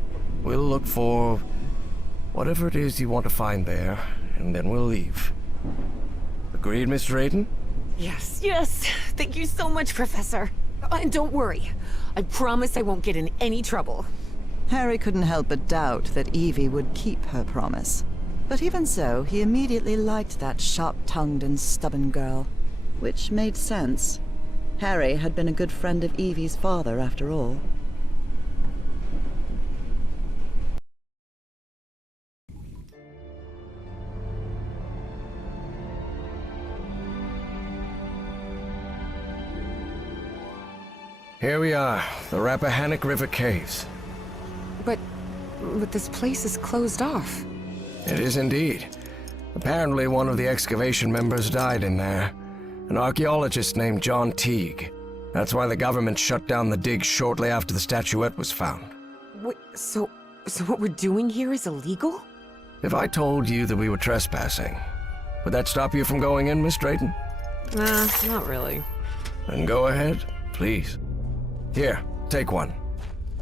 We'll look for whatever it is you want to find there, and then we'll leave. Agreed, Miss Drayton? Yes, yes. Thank you so much, Professor. And don't worry. I promise I won't get in any trouble. Harry couldn't help but doubt that Evie would keep her promise. But even so, he immediately liked that sharp-tongued and stubborn girl. Which made sense. Harry had been a good friend of Evie's father, after all. Here we are, the Rappahannock River Caves. But this place is closed off. It is indeed. Apparently one of the excavation members died in there. An archaeologist named John Teague. That's why the government shut down the dig shortly after the statuette was found. Wait, so what we're doing here is illegal? If I told you that we were trespassing, would that stop you from going in, Miss Drayton? Not really. Then go ahead, please. Here, take one.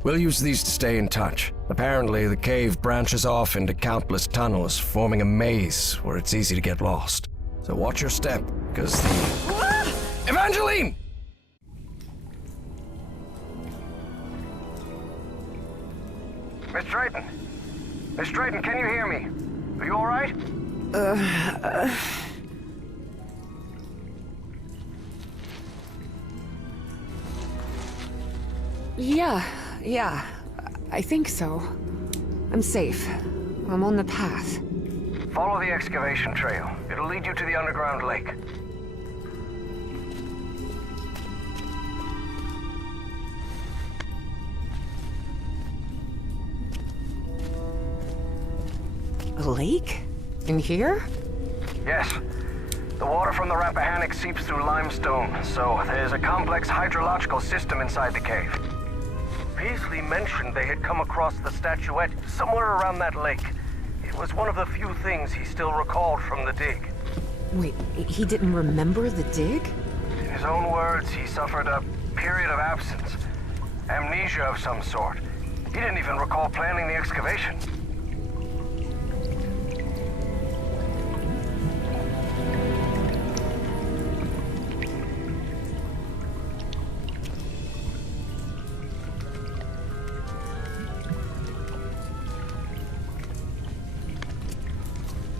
We'll use these to stay in touch. Apparently, the cave branches off into countless tunnels, forming a maze where it's easy to get lost. So watch your step, because the... Evangeline! Miss Drayton! Miss Drayton, can you hear me? Are you all right? Yeah. I think so. I'm safe. I'm on the path. Follow the excavation trail. It'll lead you to the underground lake. A lake? In here? Yes. The water from the Rappahannock seeps through limestone, so there's a complex hydrological system inside the cave. Paisley mentioned they had come across the statuette somewhere around that lake. It was one of the few things he still recalled from the dig. Wait, he didn't remember the dig? In his own words, he suffered a period of absence. Amnesia of some sort. He didn't even recall planning the excavation.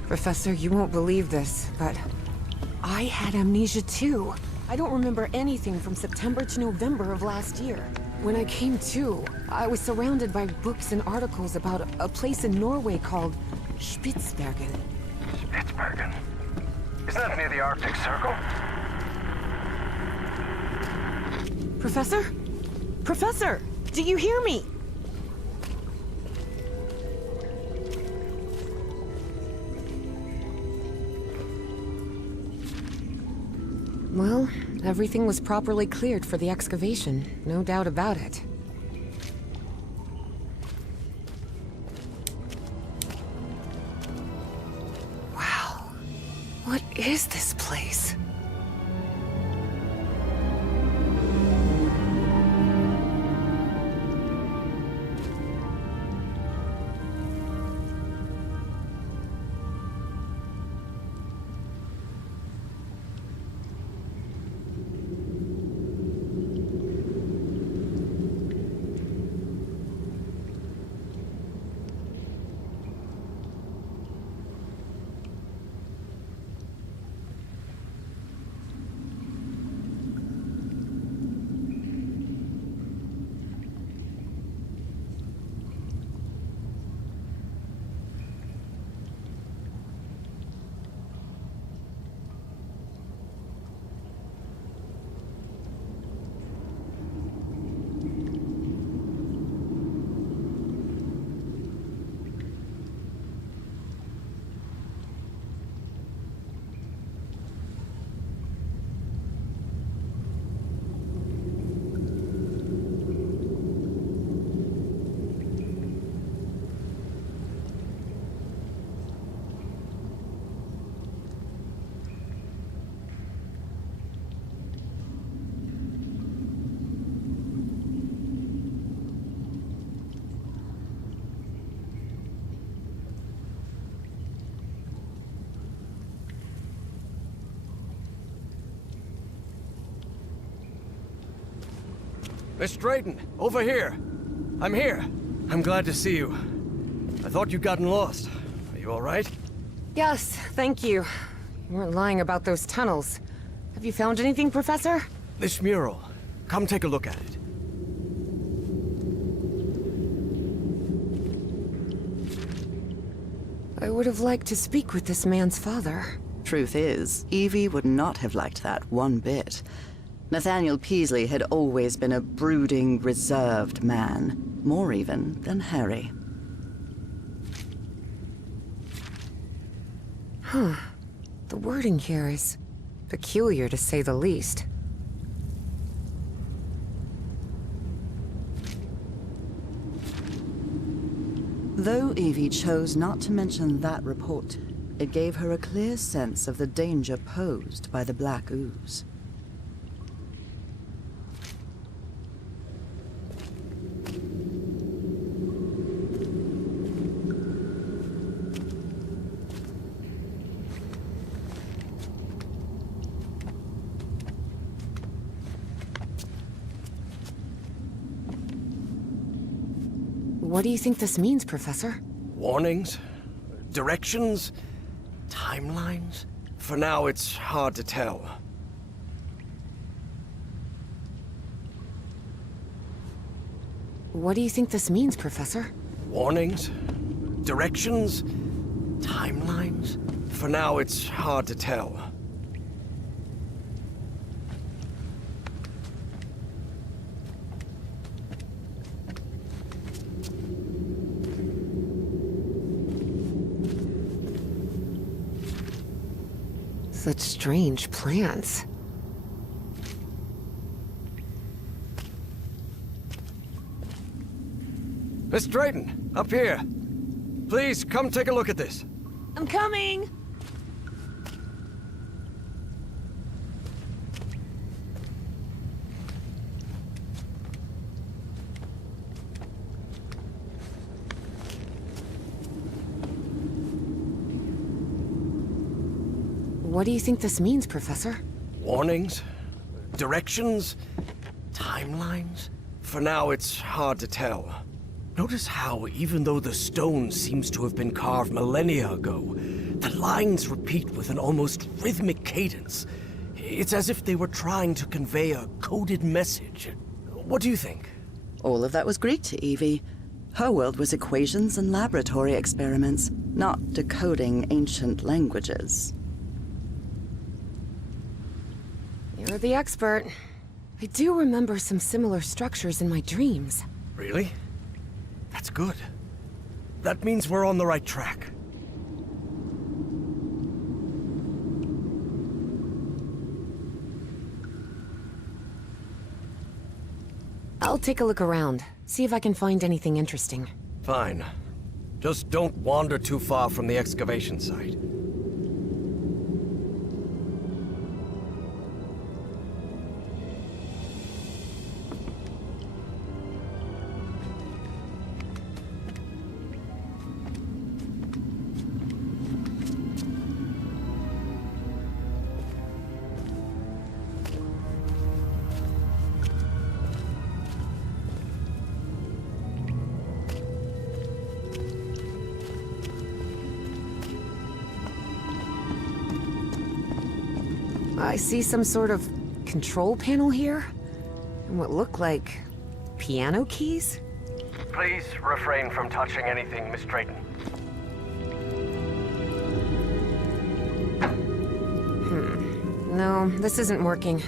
Professor, you won't believe this, but I had amnesia too. I don't remember anything from September to November of last year. When I came to, I was surrounded by books and articles about a place in Norway called Spitsbergen. Spitsbergen? Isn't that near the Arctic Circle? Professor? Professor! Do you hear me? Well, everything was properly cleared for the excavation, no doubt about it. Wow. What is this place? Miss Drayton, over here. I'm here. I'm glad to see you. I thought you'd gotten lost. Are you all right? Yes, thank you. You weren't lying about those tunnels. Have you found anything, Professor? This mural. Come take a look at it. I would have liked to speak with this man's father. Truth is, Evie would not have liked that one bit. Nathaniel Peaslee had always been a brooding, reserved man. More even than Harry. Huh. The wording here is peculiar, to say the least. Though Evie chose not to mention that report, it gave her a clear sense of the danger posed by the black ooze. What do you think this means, Professor? Warnings? Directions? Timelines? For now, it's hard to tell. What do you think this means, Professor? Warnings? Directions? Timelines? For now, it's hard to tell. Such strange plants. Miss Drayton, up here. Please, come take a look at this. I'm coming! What do you think this means, Professor? Warnings? Directions? Timelines? For now, it's hard to tell. Notice how, even though the stone seems to have been carved millennia ago, the lines repeat with an almost rhythmic cadence. It's as if they were trying to convey a coded message. What do you think? All of that was Greek to Evie. Her world was equations and laboratory experiments, not decoding ancient languages. You're the expert. I do remember some similar structures in my dreams. Really? That's good. That means we're on the right track. I'll take a look around, see if I can find anything interesting. Fine. Just don't wander too far from the excavation site. I see some sort of control panel here, and what look like piano keys? Please refrain from touching anything, Miss Drayton. No, this isn't working.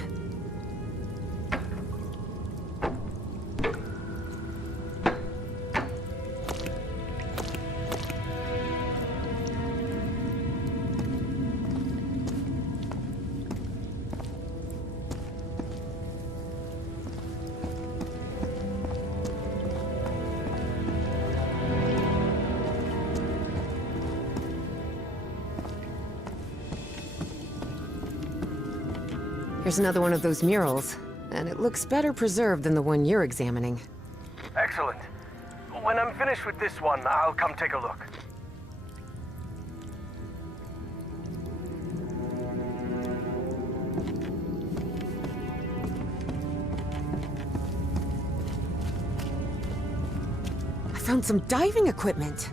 Here's another one of those murals, and it looks better preserved than the one you're examining. Excellent. When I'm finished with this one, I'll come take a look. I found some diving equipment.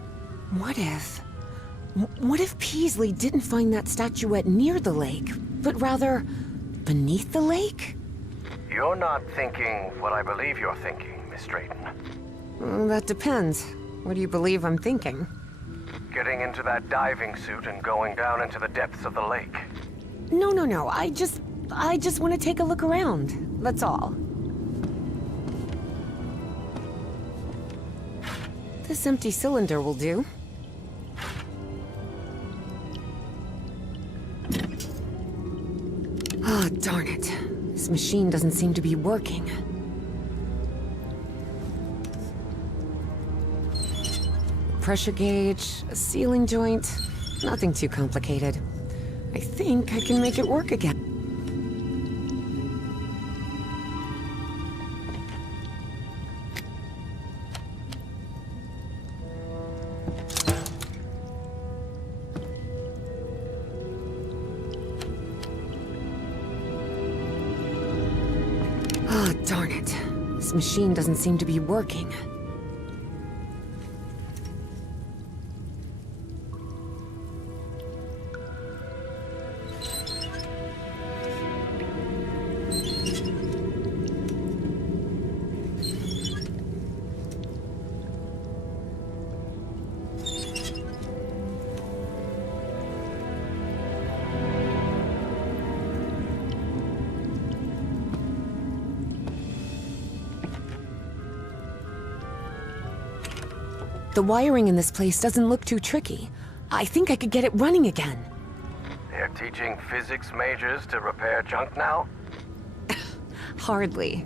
What if Peasley didn't find that statuette near the lake, but rather beneath the lake? You're not thinking what I believe you're thinking, Miss Drayton. That depends. What do you believe I'm thinking? Getting into that diving suit and going down into the depths of the lake. No. I just want to take a look around. That's all. This empty cylinder will do. Oh, darn it. This machine doesn't seem to be working. Pressure gauge, a sealing joint, nothing too complicated. I think I can make it work again. Oh, darn it. This machine doesn't seem to be working. The wiring in this place doesn't look too tricky. I think I could get it running again. They're teaching physics majors to repair junk now? Hardly.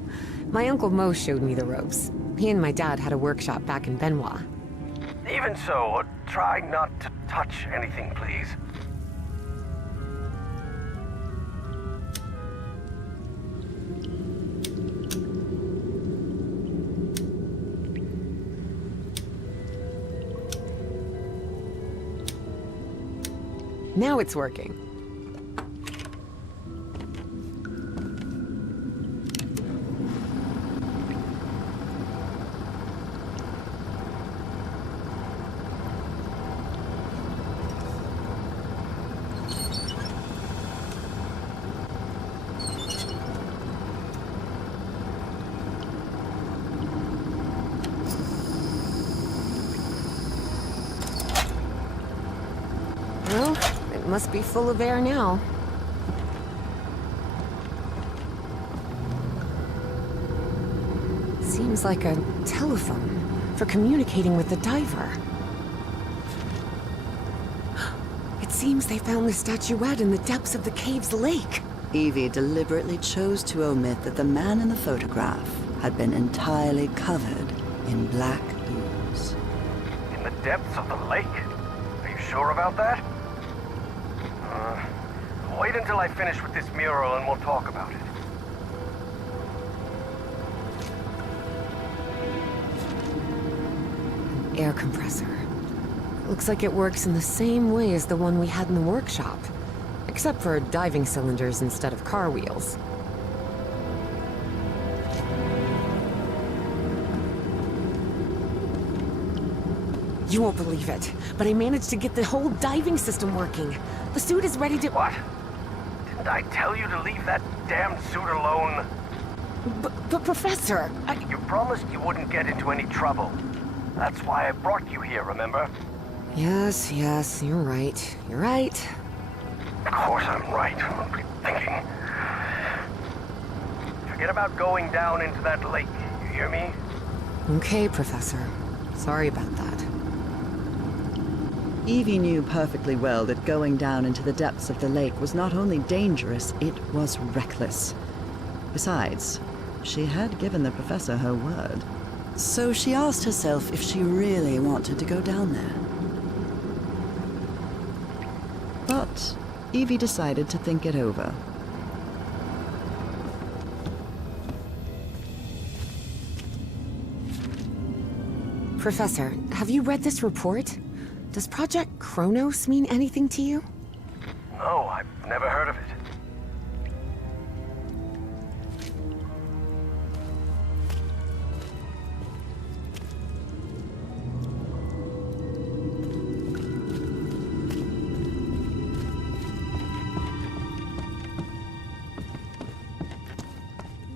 My Uncle Mo showed me the ropes. He and my dad had a workshop back in Benoit. Even so, try not to touch anything, please. Now it's working. Well, it must be full of air now. Seems like a telephone for communicating with the diver. It seems they found the statuette in the depths of the cave's lake. Evie deliberately chose to omit that the man in the photograph had been entirely covered in black ooze. In the depths of the lake? Are you sure about that? Wait until I finish with this mural and we'll talk about it. Air compressor. Looks like it works in the same way as the one we had in the workshop. Except for diving cylinders instead of car wheels. You won't believe it, but I managed to get the whole diving system working. The suit is ready to— What? Didn't I tell you to leave that damn suit alone? But Professor, You promised you wouldn't get into any trouble. That's why I brought you here, remember? Yes, you're right. You're right. Of course I'm right. What were you thinking? Forget about going down into that lake, you hear me? Okay, Professor. Sorry about that. Evie knew perfectly well that going down into the depths of the lake was not only dangerous, it was reckless. Besides, she had given the professor her word. So she asked herself if she really wanted to go down there. But Evie decided to think it over. Professor, have you read this report? Does Project Kronos mean anything to you? No, I've never heard of it.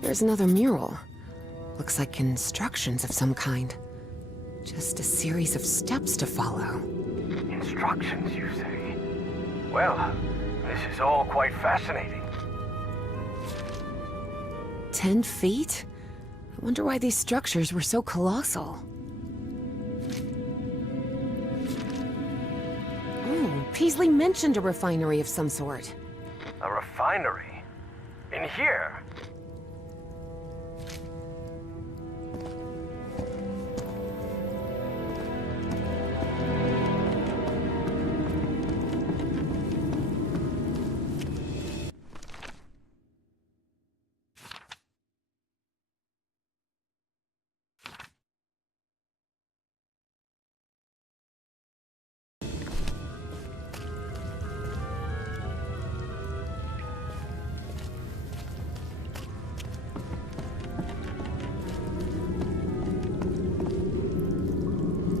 There's another mural. Looks like instructions of some kind. Just a series of steps to follow. Instructions, you say? Well, this is all quite fascinating. 10 feet? I wonder why these structures were so colossal. Oh, Peasley mentioned a refinery of some sort. A refinery? In here?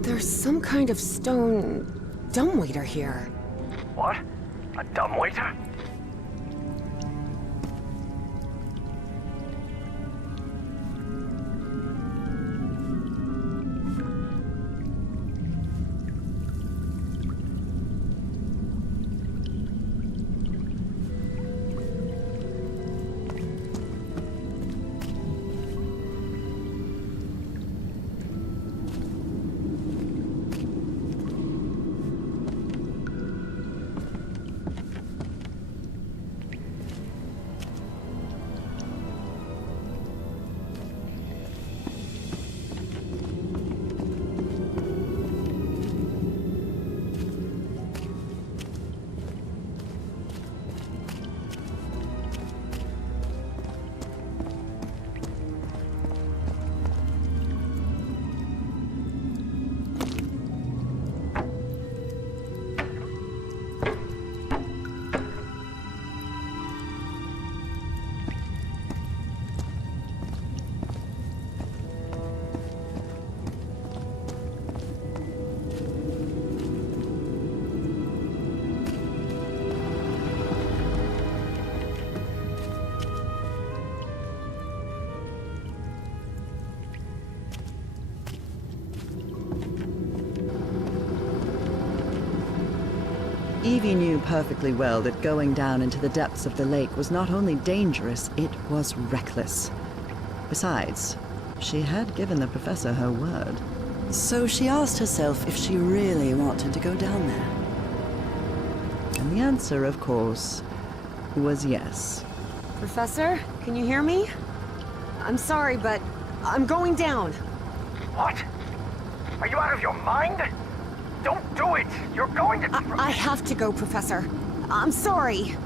There's some kind of stone dumbwaiter here. What? A dumbwaiter? Evie knew perfectly well that going down into the depths of the lake was not only dangerous, it was reckless. Besides, she had given the professor her word. So she asked herself if she really wanted to go down there. And the answer, of course, was yes. Professor, can you hear me? I'm sorry, but I'm going down. What? Are you out of your mind? Don't do it! You're going to... I have to go, Professor. I'm sorry.